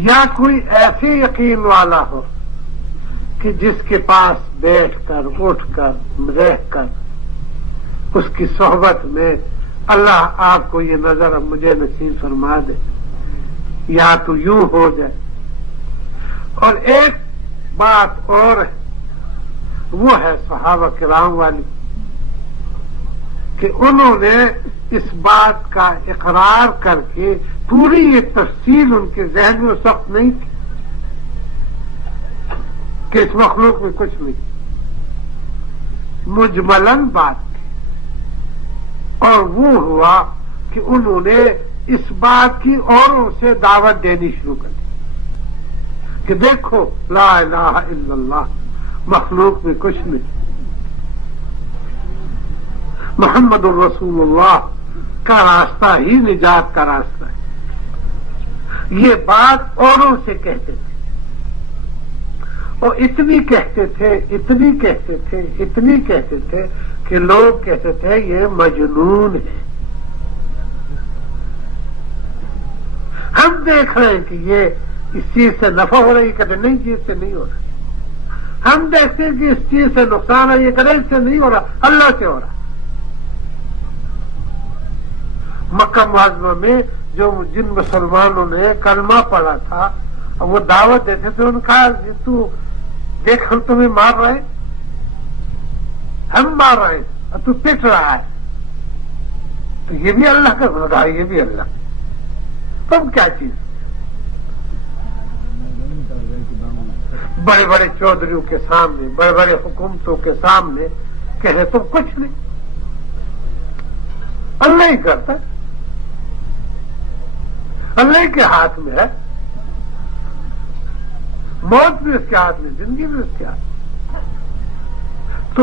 یا کوئی ایسے یقین والا ہو کہ جس کے پاس بیٹھ کر اٹھ کر رہ کر اس کی صحبت میں اللہ آپ کو یہ نظر اب مجھے نصیب فرما دے، یا تو یوں ہو جائے. اور ایک بات اور ہے، وہ ہے صحابہ کرام والی، کہ انہوں نے اس بات کا اقرار کر کے پوری یہ تفصیل ان کے ذہن میں اس وقت نہیں تھی کہ اس مخلوق میں کچھ نہیں، مجملاً بات تھی. اور وہ ہوا کہ انہوں نے اس بات کی اوروں سے دعوت دینی شروع کر دی کہ دیکھو لا الہ الا اللہ، مخلوق میں کچھ نہیں، محمد الرسول اللہ کا راستہ ہی نجات کا راستہ ہے. یہ بات اوروں سے کہتے تھے، اور اتنی کہتے تھے کہ لوگ کہتے تھے یہ مجنون ہے. ہم دیکھ رہے ہیں کہ یہ اس چیز سے نفع ہو رہا ہے، یہ کہتے نہیں چیز سے نہیں ہو رہا. ہم دیکھتے ہیں کہ اس چیز سے نقصان ہے، یہ کہتے اس سے نہیں ہو رہا، اللہ سے ہو رہا. مکہ معظمہ میں جن مسلمانوں نے کلمہ پڑھا تھا وہ دعوت دیتے تھے، ان کا تو دیکھ ہم تمہیں مار رہے ہیں، ہم مار رہے ہیں اور تو پٹ رہا ہے، تو یہ بھی اللہ کا بندہ ہے، یہ بھی اللہ. تم کیا چیز بڑے بڑے چودھریوں کے سامنے، بڑے بڑے حکومتوں کے سامنے کہے تم کچھ نہیں، اللہ ہی کرتا، اللہ کے ہاتھ میں ہے، موت بھی اس کے ہاتھ میں، زندگی بھی اس کے ہاتھ میں. تو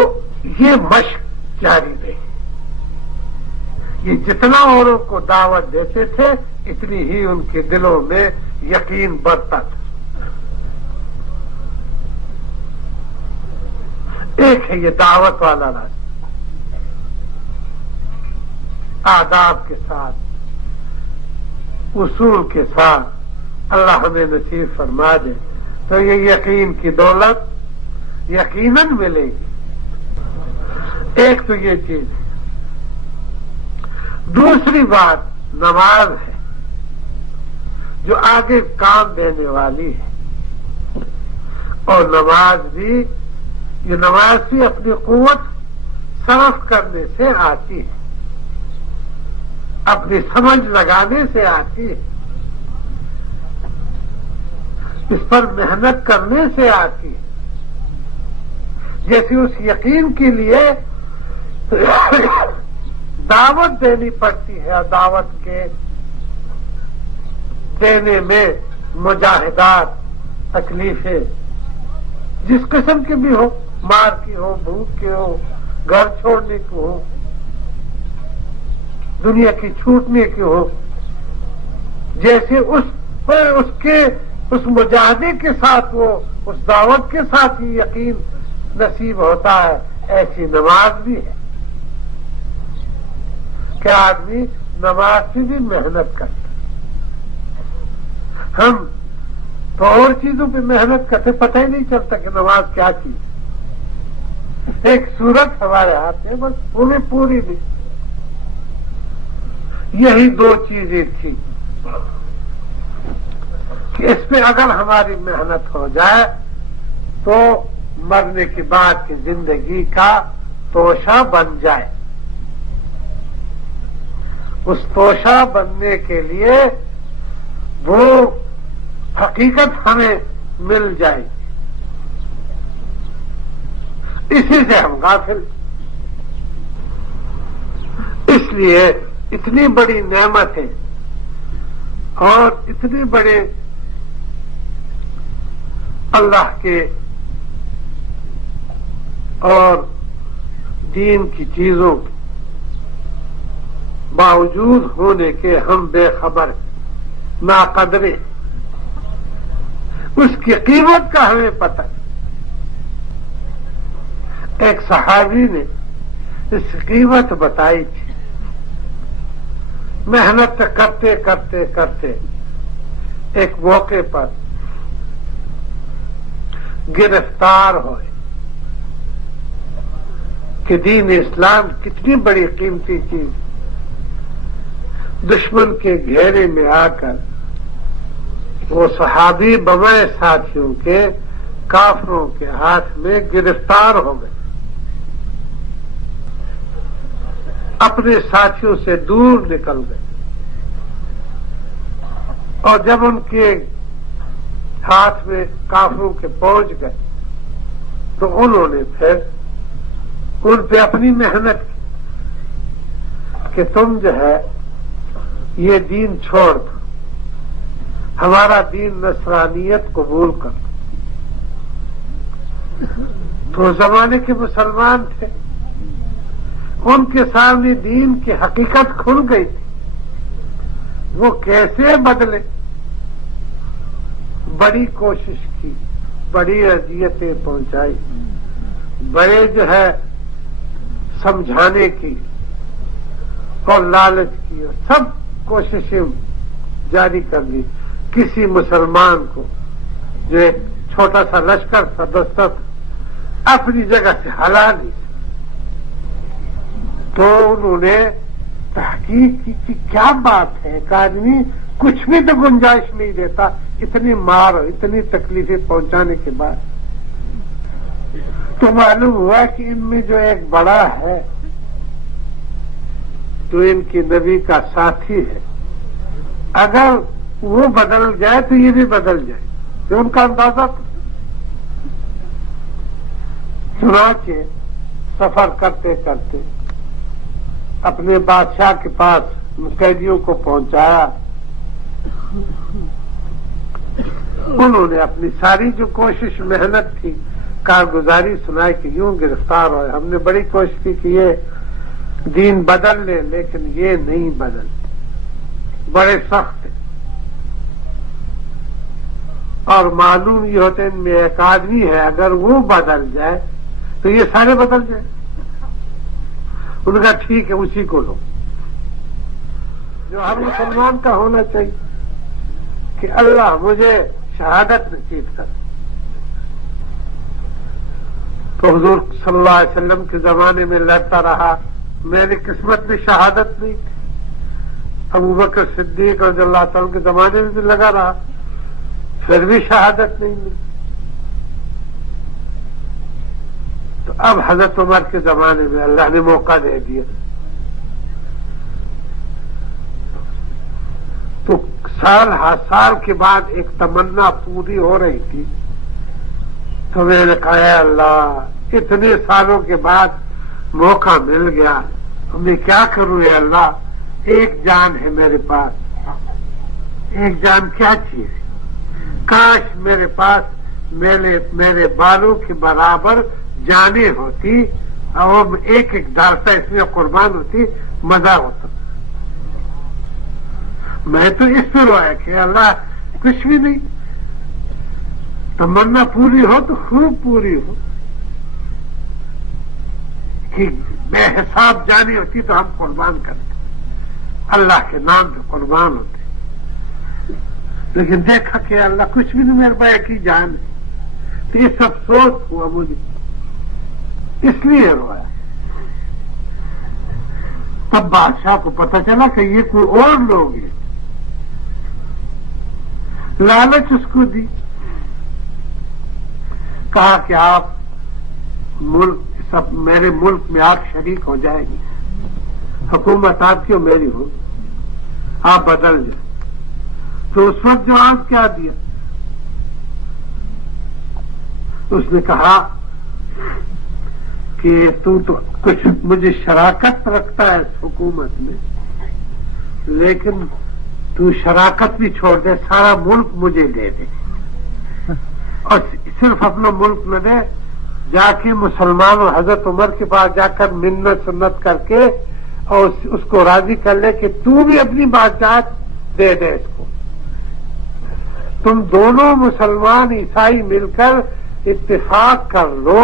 یہ مشق جاری رہی. یہ جتنا اوروں کو دعوت دیتے تھے اتنی ہی ان کے دلوں میں یقین بڑھتا تھا. ایک ہے یہ دعوت والا راستہ، آداب کے ساتھ، اصول کے ساتھ اللہ ہمیں نصیب فرما دے تو یہ یقین کی دولت یقیناً ملے گی. ایک تو یہ چیز ہے. دوسری بات نماز ہے جو آگے کام دینے والی ہے. اور نماز بھی اپنی قوت صرف کرنے سے آتی ہے، اپنی سمجھ لگانے سے آتی ہے، اس پر محنت کرنے سے آتی ہے. جیسے اس یقین کے لیے دعوت دینی پڑتی ہے، اور دعوت کے دینے میں مجاہدات، تکلیفیں جس قسم کی بھی ہو، مار کی ہو، بھوک کی ہو، گھر چھوڑنے کی ہو، دنیا کی چھوٹنے کی ہو، جیسے اس مجاہدے کے ساتھ وہ اس دعوت کے ساتھ ہی یقین نصیب ہوتا ہے، ایسی نماز بھی ہے کہ آدمی نماز سے بھی محنت کرتا. ہم تو اور چیزوں پہ محنت کرتے، پتہ ہی نہیں چلتا کہ نماز کیا چیز. ایک صورت ہمارے ہاتھ میں، بس انہیں پوری نہیں. یہی دو چیزیں تھی کہ اس پہ اگر ہماری محنت ہو جائے تو مرنے کے بعد کی زندگی کا توشہ بن جائے. اس توشہ بننے کے لیے وہ حقیقت ہمیں مل جائے گی، اسی سے ہم غافل۔ اس لیے اتنی بڑی نعمت ہے اور اتنے بڑے اللہ کے اور دین کی چیزوں کے باوجود ہونے کے ہم بے خبر ناقدرے، اس کی قیمت کا ہمیں پتہ ہے۔ ایک صحابی نے اس کی قیمت بتائی تھی، محنت کرتے کرتے کرتے ایک موقع پر گرفتار ہوئے کہ دین اسلام کتنی بڑی قیمتی چیز، دشمن کے گھیرے میں آ کر وہ صحابی بمائے ساتھیوں کے کافروں کے ہاتھ میں گرفتار ہو گئے، اپنے ساتھیوں سے دور نکل گئے، اور جب ان کے ہاتھ میں کافروں کے پہنچ گئے تو انہوں نے پھر ان پہ اپنی محنت کی کہ تم جو ہے یہ دین چھوڑ دو، ہمارا دین نصرانیت قبول کر دو۔ تو زمانے کے مسلمان تھے، ان کے سامنے دین کی حقیقت کھل گئی تھی، وہ کیسے بدلے؟ بڑی کوشش کی، بڑی اذیتیں پہنچائی، بڑے جو ہے سمجھانے کی اور لالچ کی، اور سب کوششیں جاری کر لی، کسی مسلمان کو جو ایک چھوٹا سا لشکر سدستہ اپنی جگہ سے ہلا نہیں، تو انہوں نے تحقیق کی کہ کیا بات ہے، ایک آدمی کچھ بھی تو گنجائش نہیں دیتا، اتنی مار اور اتنی تکلیفیں پہنچانے کے بعد۔ تو معلوم ہوا کہ ان میں جو ایک بڑا ہے تو ان کی نبی کا ساتھی ہے، اگر وہ بدل جائے تو یہ بھی بدل جائے، تو ان کا اندازہ تھا۔ چنانچہ سفر کرتے کرتے اپنے بادشاہ کے پاس قیدیوں کو پہنچایا، انہوں نے اپنی ساری جو کوشش محنت تھی کارگزاری سنائی کہ یوں گرفتار ہوئے، ہم نے بڑی کوشش کی کہ یہ دین بدل لے لیکن یہ نہیں بدل، بڑے سخت ہیں، اور معلوم یہ ہوتے ان میں ایک آدمی ہے اگر وہ بدل جائے تو یہ سارے بدل جائیں۔ انہوں نے کہا ٹھیک ہے اسی کو لو، جو ہر مسلمان کا ہونا چاہیے کہ اللہ مجھے شہادت نصیب کر۔ تو حضور صلی اللہ علیہ وسلم کے زمانے میں لڑتا رہا، میری قسمت میں شہادت نہیں تھی، ابوبکر صدیق رضی اللہ تعالیٰ کے زمانے میں بھی لگا رہا، پھر بھی شہادت نہیں ملی۔ تو اب حضرت عمر کے زمانے میں اللہ نے موقع دے دیا، تو سال کے بعد ایک تمنا پوری ہو رہی تھی، تو میں نے کہا اے اللہ اتنے سالوں کے بعد موقع مل گیا، تو میں کیا کروں اے اللہ، ایک جان ہے میرے پاس، ایک جان کیا چیز ہے، کاش میرے پاس میرے بالوں کے برابر جانیں ہوتی اور ایک ایک دارتا اس میں قربان ہوتی، مزہ ہوتا۔ میں تو اس پہ رویا کہ اللہ کچھ بھی نہیں، تمنا پوری ہو تو خوب پوری ہو، کہ بے حساب جانی ہوتی تو ہم قربان کرتے، اللہ کے نام پہ قربان ہوتے، لیکن دیکھا کہ اللہ کچھ بھی نہیں، میرے بھائی کی جان ہے، تو یہ سب سوچ ہوا مجھے، اس لیے رویا۔ تب بادشاہ کو پتہ چلا کہ یہ کوئی اور لوگ ہیں، لالچ اس کو دی، کہا کہ آپ میرے ملک میں آپ شریک ہو جائیں گے، حکومت آپ کی اور میری ہو، آپ بدل جائیں. تو اس وقت جواب کیا دیا؟ اس نے کہا کہ تو کچھ مجھے شراکت رکھتا ہے اس حکومت میں، لیکن تو شراکت بھی چھوڑ دے، سارا ملک مجھے دے دے، اور صرف اپنا ملک نہ دے، جا کے مسلمان اور حضرت عمر کے پاس جا کر منت سنت کر کے اور اس کو راضی کر لے کہ تو بھی اپنی بادشاہت دے دے اس کو. تم دونوں مسلمان عیسائی مل کر اتفاق کر لو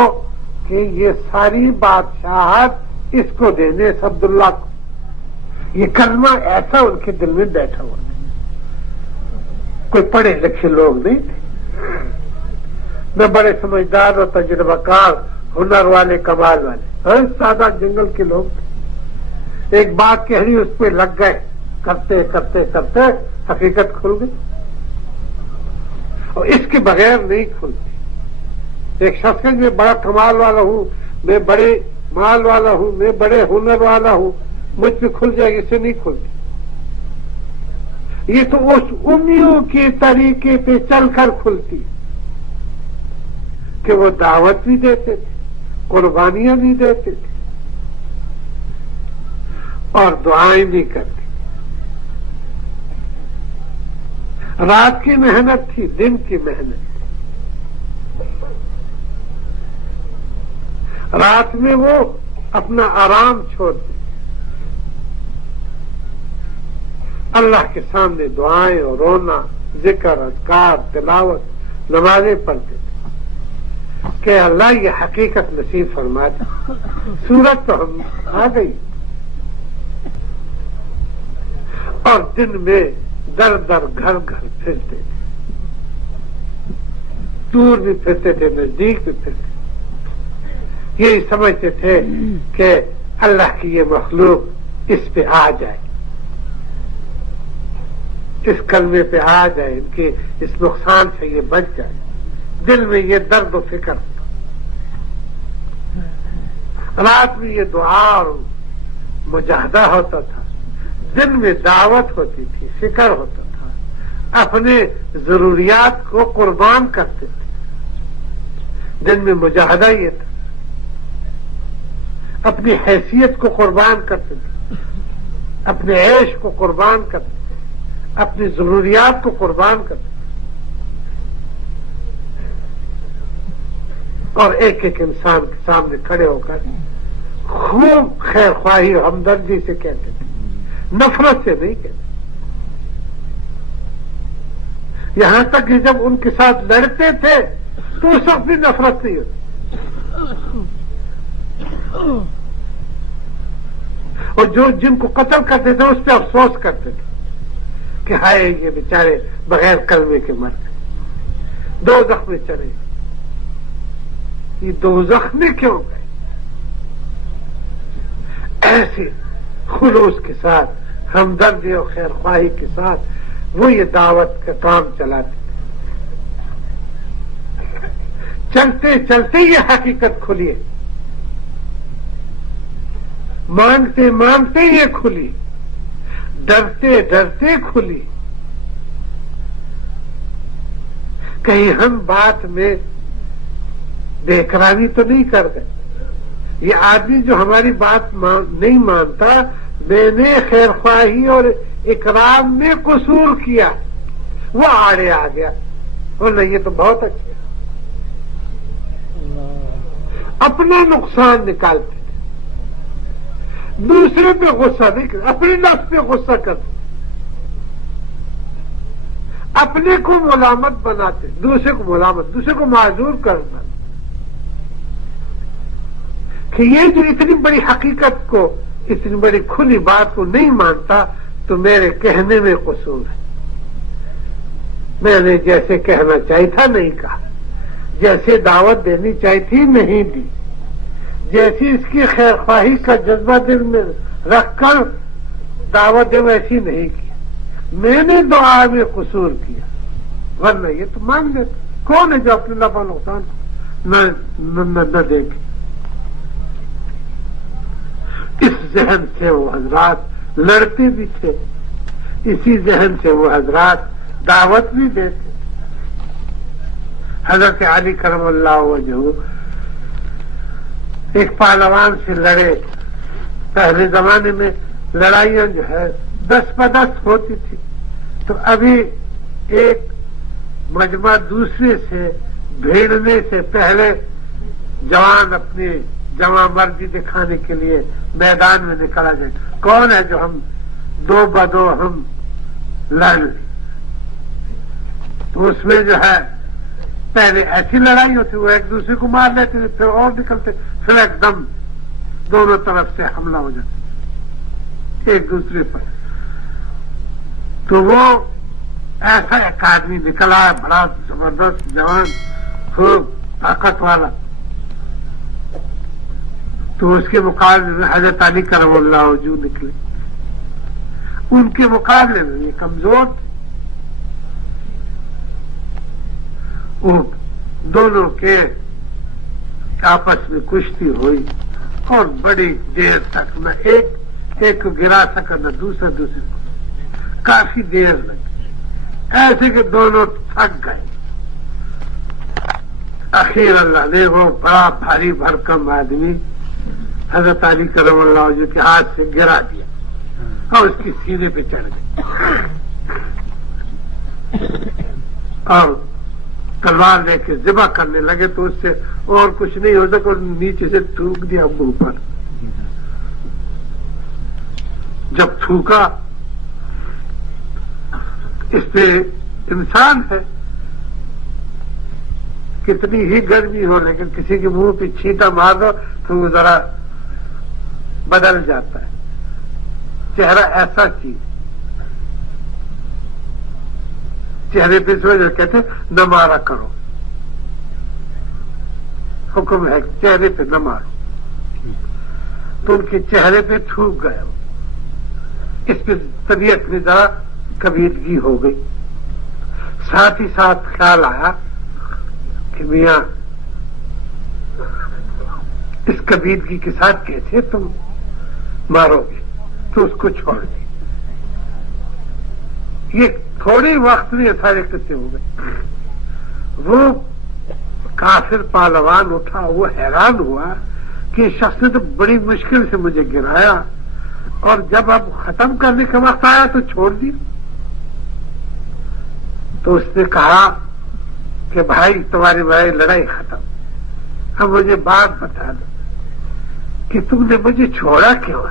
کہ یہ ساری بادشاہت اس کو دینے عبداللہ کو. یہ کلمہ ایسا ان کے دل میں بیٹھا ہوا ہے. کوئی پڑھے لکھے لوگ نہیں تھے، نہ بڑے سمجھدار اور تجربہ کار، ہنر والے، کمال والے، سادہ جنگل کے لوگ تھے. ایک بات کہہ رہی اس پہ لگ گئے، کرتے کرتے کرتے حقیقت کھل گئی، اور اس کے بغیر نہیں کھلتی. ایک شخص میں بڑا کمال والا ہوں، میں بڑے مال والا ہوں، میں بڑے ہنر والا ہوں، مجھ پہ کھل جائے گی، اسے نہیں کھلتی. یہ تو اس امیوں کے طریقے پہ چل کر کھلتی کہ وہ دعوت بھی دیتے تھے، قربانیاں بھی دیتے تھے، اور دعائیں بھی کرتے. رات کی محنت تھی، دن کی محنت تھی. رات میں وہ اپنا آرام چھوڑتے، اللہ کے سامنے دعائیں اور رونا، ذکر، اذکار، تلاوت، نمازیں پڑھتے تھے کہ اللہ یہ حقیقت نصیب فرما دے. سورت تو ہم آ گئی، اور دن میں در در گھر گھر پھرتے تھے، دور بھی پھرتے تھے، نزدیک بھی پھرتے تھے. یہی سمجھتے تھے کہ اللہ کی یہ مخلوق اس پہ آ جائے، اس کلمے پہ آ جائے، ان کے اس نقصان سے یہ بچ جائے. دل میں یہ درد و فکر، رات میں یہ دعا اور مجاہدہ ہوتا تھا، دن میں دعوت ہوتی تھی، فکر ہوتا تھا، اپنے ضروریات کو قربان کرتے تھے. دن میں مجاہدہ یہ تھا، اپنی حیثیت کو قربان کرتے تھے، اپنے عیش کو قربان کرتے تھے، اپنی ضروریات کو قربان کرتے تھے، اور ایک ایک انسان کے سامنے کھڑے ہو کر خوب خیر خواہی اور ہمدردی سے کہتے تھے، نفرت سے نہیں کہتے. یہاں تک کہ جب ان کے ساتھ لڑتے تھے تو اس وقت بھی نفرت نہیں ہوتی، اور جو جن کو قتل کرتے تھے اس پہ افسوس کرتے تھے کہ ہائے یہ بیچارے بغیر کلمے کے مر گئے، دوزخ میں چلے. یہ دوزخ میں کیوں گئے؟ ایسے خلوص کے ساتھ، ہمدردی اور خیر خواہی کے ساتھ وہ یہ دعوت کا کام چلاتے تھے. چلتے چلتے یہ حقیقت کھلی، مانگتے مانگتے یہ کھلی، ڈرتے ڈرتے کھلی. کہیں ہم بات میں بےقراری تو نہیں کر گئے؟ یہ آدمی جو ہماری بات نہیں مانتا، میں نے خیر خواہی اور اکرام میں قصور کیا، وہ آڑے آ گیا، اور نہیں یہ تو بہت اچھے. اپنا نقصان نکالتے تھے، دوسرے پہ غصہ نہیں کرتے، اپنے نفس پہ غصہ کرتے، اپنے کو ملامت بناتے، دوسرے کو ملامت، دوسرے کو معذور کرنا. کہ یہ جو اتنی بڑی حقیقت کو، اتنی بڑی کھلی بات کو نہیں مانتا تو میرے کہنے میں قصور ہے. میں نے جیسے کہنا چاہیے تھا نہیں کہا، جیسے دعوت دینی چاہیے تھی نہیں دی، جیسی اس کی خیر خواہی کا جذبہ دل میں رکھ کر دعوت دے ویسی نہیں کی. میں نے دعا میں قصور کیا، ورنہ یہ تو مانگ لیتا. کون ہے جو اپنے نفع نقصان نہ دیکھے؟ اس ذہن سے وہ حضرات لڑتے بھی تھے، اسی ذہن سے وہ حضرات دعوت بھی دیتے. حضرت علی کرم اللہ وجہہ ایک پہلوان سے لڑے. پہلے زمانے میں لڑائیاں جو ہے 10 ہوتی تھی، تو ابھی ایک مجمع دوسرے سے بھیڑنے سے پہلے جوان اپنی جمع مرضی دکھانے کے لیے میدان میں نکلا جائے. کون ہے جو ہم 2 بدو ہم لڑ لیں؟ تو اس میں جو ہے پہلے ایسی لڑائی ہوتی، وہ ایک دوسرے کو مار لیتے تھے، پھر اور نکلتے، پھر ایک دم دونوں طرف سے حملہ ہو جاتا ایک دوسرے پر. تو وہ ایسا ایک آدمی نکلا ہے، بڑا زبردست جوان، خوب طاقت والا. تو اس کے مقابلے میں حضرت علی کرم اللہ وجہہ نکلے. ان کے مقابلے میں یہ کمزور تھے. وہ دونوں کے آپس میں کشتی ہوئی اور بڑی دیر تک نہ ایک کو گرا سکا نہ دوسرے کو. کافی دیر لگی، ایسے کہ دونوں تھک گئے. اخیر اللہ نے وہ بڑا بھاری بھرکم آدمی حضرت علی کرم اللہ وجہہ کے ہاتھ سے گرا دیا اور اس کی سینے پہ چڑھ گئے اور تلوار لے کے ذبح کرنے لگے. تو اس سے اور کچھ نہیں ہو سکا، نیچے سے تھوک دیا منہ پر. جب تھوکا، اس پہ انسان ہے، کتنی ہی گرمی ہو لیکن کسی کے منہ پہ چھینٹا مار دو تو وہ ذرا بدل جاتا ہے. چہرہ ایسا چیز، چہرے پہ اس وجہ کہتے ہیں نہ مارا کرو، حکم ہے چہرے پہ نہ مارو. تو ان کے چہرے پہ تھوک گئے. اس پہ طبیعت میں ذرا کبیدگی ہو گئی. ساتھ ہی ساتھ خیال آیا کہ میاں اس کبیدگی کے ساتھ کیسے تم مارو گے؟ تو اس کو چھوڑ دی. یہ تھوڑے وقت میں سارے قصے ہو گئے. وہ کافر پہلوان اٹھا، وہ حیران ہوا کہ شخص نے تو بڑی مشکل سے مجھے گرایا اور جب اب ختم کرنے کا وقت آیا تو چھوڑ دی. تو اس نے کہا کہ بھائی تمہاری بھائی لڑائی ختم، اب مجھے بات بتا دو کہ تم نے مجھے چھوڑا کیوں؟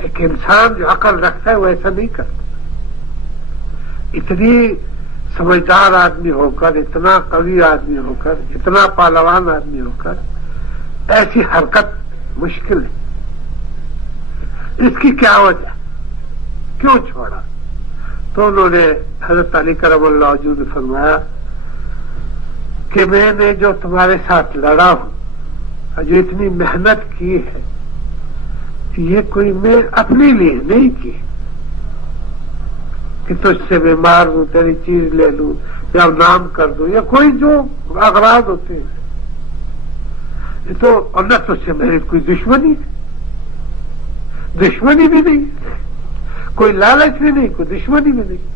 ایک انسان جو عقل رکھتا ہے وہ ایسا نہیں کرتا. اتنی سمجھدار آدمی ہو کر، اتنا قوی آدمی ہو کر، اتنا پہلوان آدمی ہو کر ایسی حرکت مشکل ہے. اس کی کیا وجہ، کیوں چھوڑا؟ تو انہوں نے حضرت علی کرم اللہ وجہہ نے فرمایا کہ میں نے جو تمہارے ساتھ لڑا ہوں اور جو اتنی محنت کی ہے، یہ کوئی میں اپنے لیے نہیں کی کہ تجھ سے میں مار دوں، تیری چیز لے لوں یا نام کر دوں یا کوئی جو اغراض ہوتے ہیں. یہ تو اور نہ تجھ سے میری کوئی دشمنی بھی نہیں، کوئی لالچ بھی نہیں، کوئی دشمنی بھی نہیں.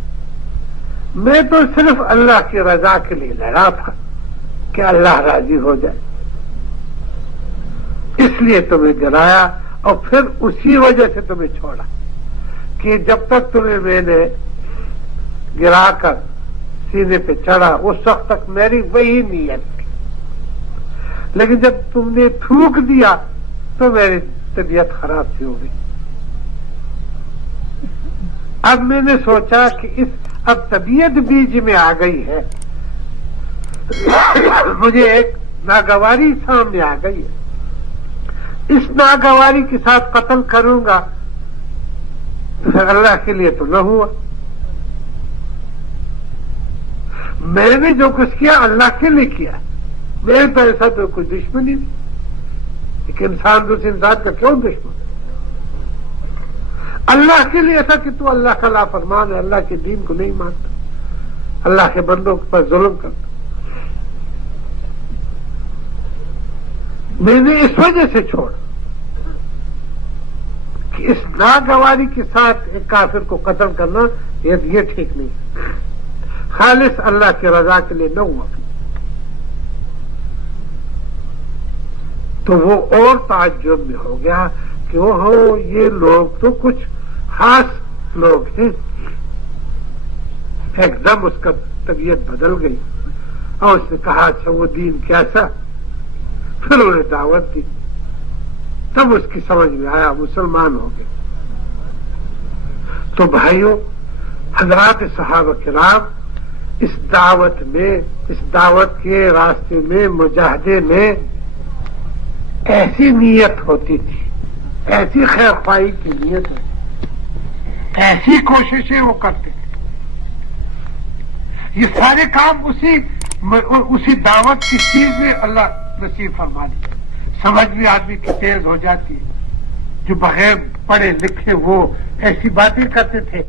میں تو صرف اللہ کی رضا کے لیے لڑا تھا کہ اللہ راضی ہو جائے، اس لیے تمہیں گرایا اور پھر اسی وجہ سے تمہیں چھوڑا کہ جب تک تمہیں میں نے گرا کر سینے پہ چڑھا اس وقت تک میری وہی نیت تھی، لیکن جب تم نے تھوک دیا تو میری طبیعت خراب سی ہو گئی. اب میں نے سوچا کہ اب طبیعت بیچ میں آ گئی ہے، مجھے ایک ناگواری سامنے آ گئی ہے، اس ناگواری کے ساتھ قتل کروں گا تو پھر اللہ کے لیے تو نہ ہوا. میں نے جو کچھ کیا اللہ کے لیے کیا، میرے تو ایسا تو کوئی دشمنی نہیں. ایک انسان دوسرے انسان کا کیوں دشمن؟ اللہ کے لیے ایسا کہ تو اللہ کا نافرمان ہے، اللہ کے دین کو نہیں مانتا، اللہ کے بندوں پر ظلم کرتا. میں نے اس وجہ سے چھوڑا کہ اس ناگواری کے ساتھ ایک کافر کو قتل کرنا یہ ٹھیک نہیں، خالص اللہ کی رضا کے لیے نہ ہوا تو وہ اور تعجب میں ہو گیا کہ وہ یہ لوگ تو کچھ خاص لوگ ہیں. ایک دم اس کا طبیعت بدل گئی اور اس نے کہا اچھا وہ دین کیسا؟ پھر انہیں دعوت دی، تب اس کی سمجھ میں آیا، مسلمان ہو گئے. تو بھائیوں، حضرات صحابہ کرام اس دعوت میں، اس دعوت کے راستے میں، مجاہدے میں ایسی نیت ہوتی تھی، ایسی خیر خواہی کی نیت ہوتی، ایسی کوششیں وہ کرتے تھے. یہ سارے کام اسی دعوت کی چیز میں اللہ نصیب فرما دی. سمجھ بھی آدمی کی تیز ہو جاتی ہے. جو بغیر پڑھے لکھے وہ ایسی باتیں کرتے تھے.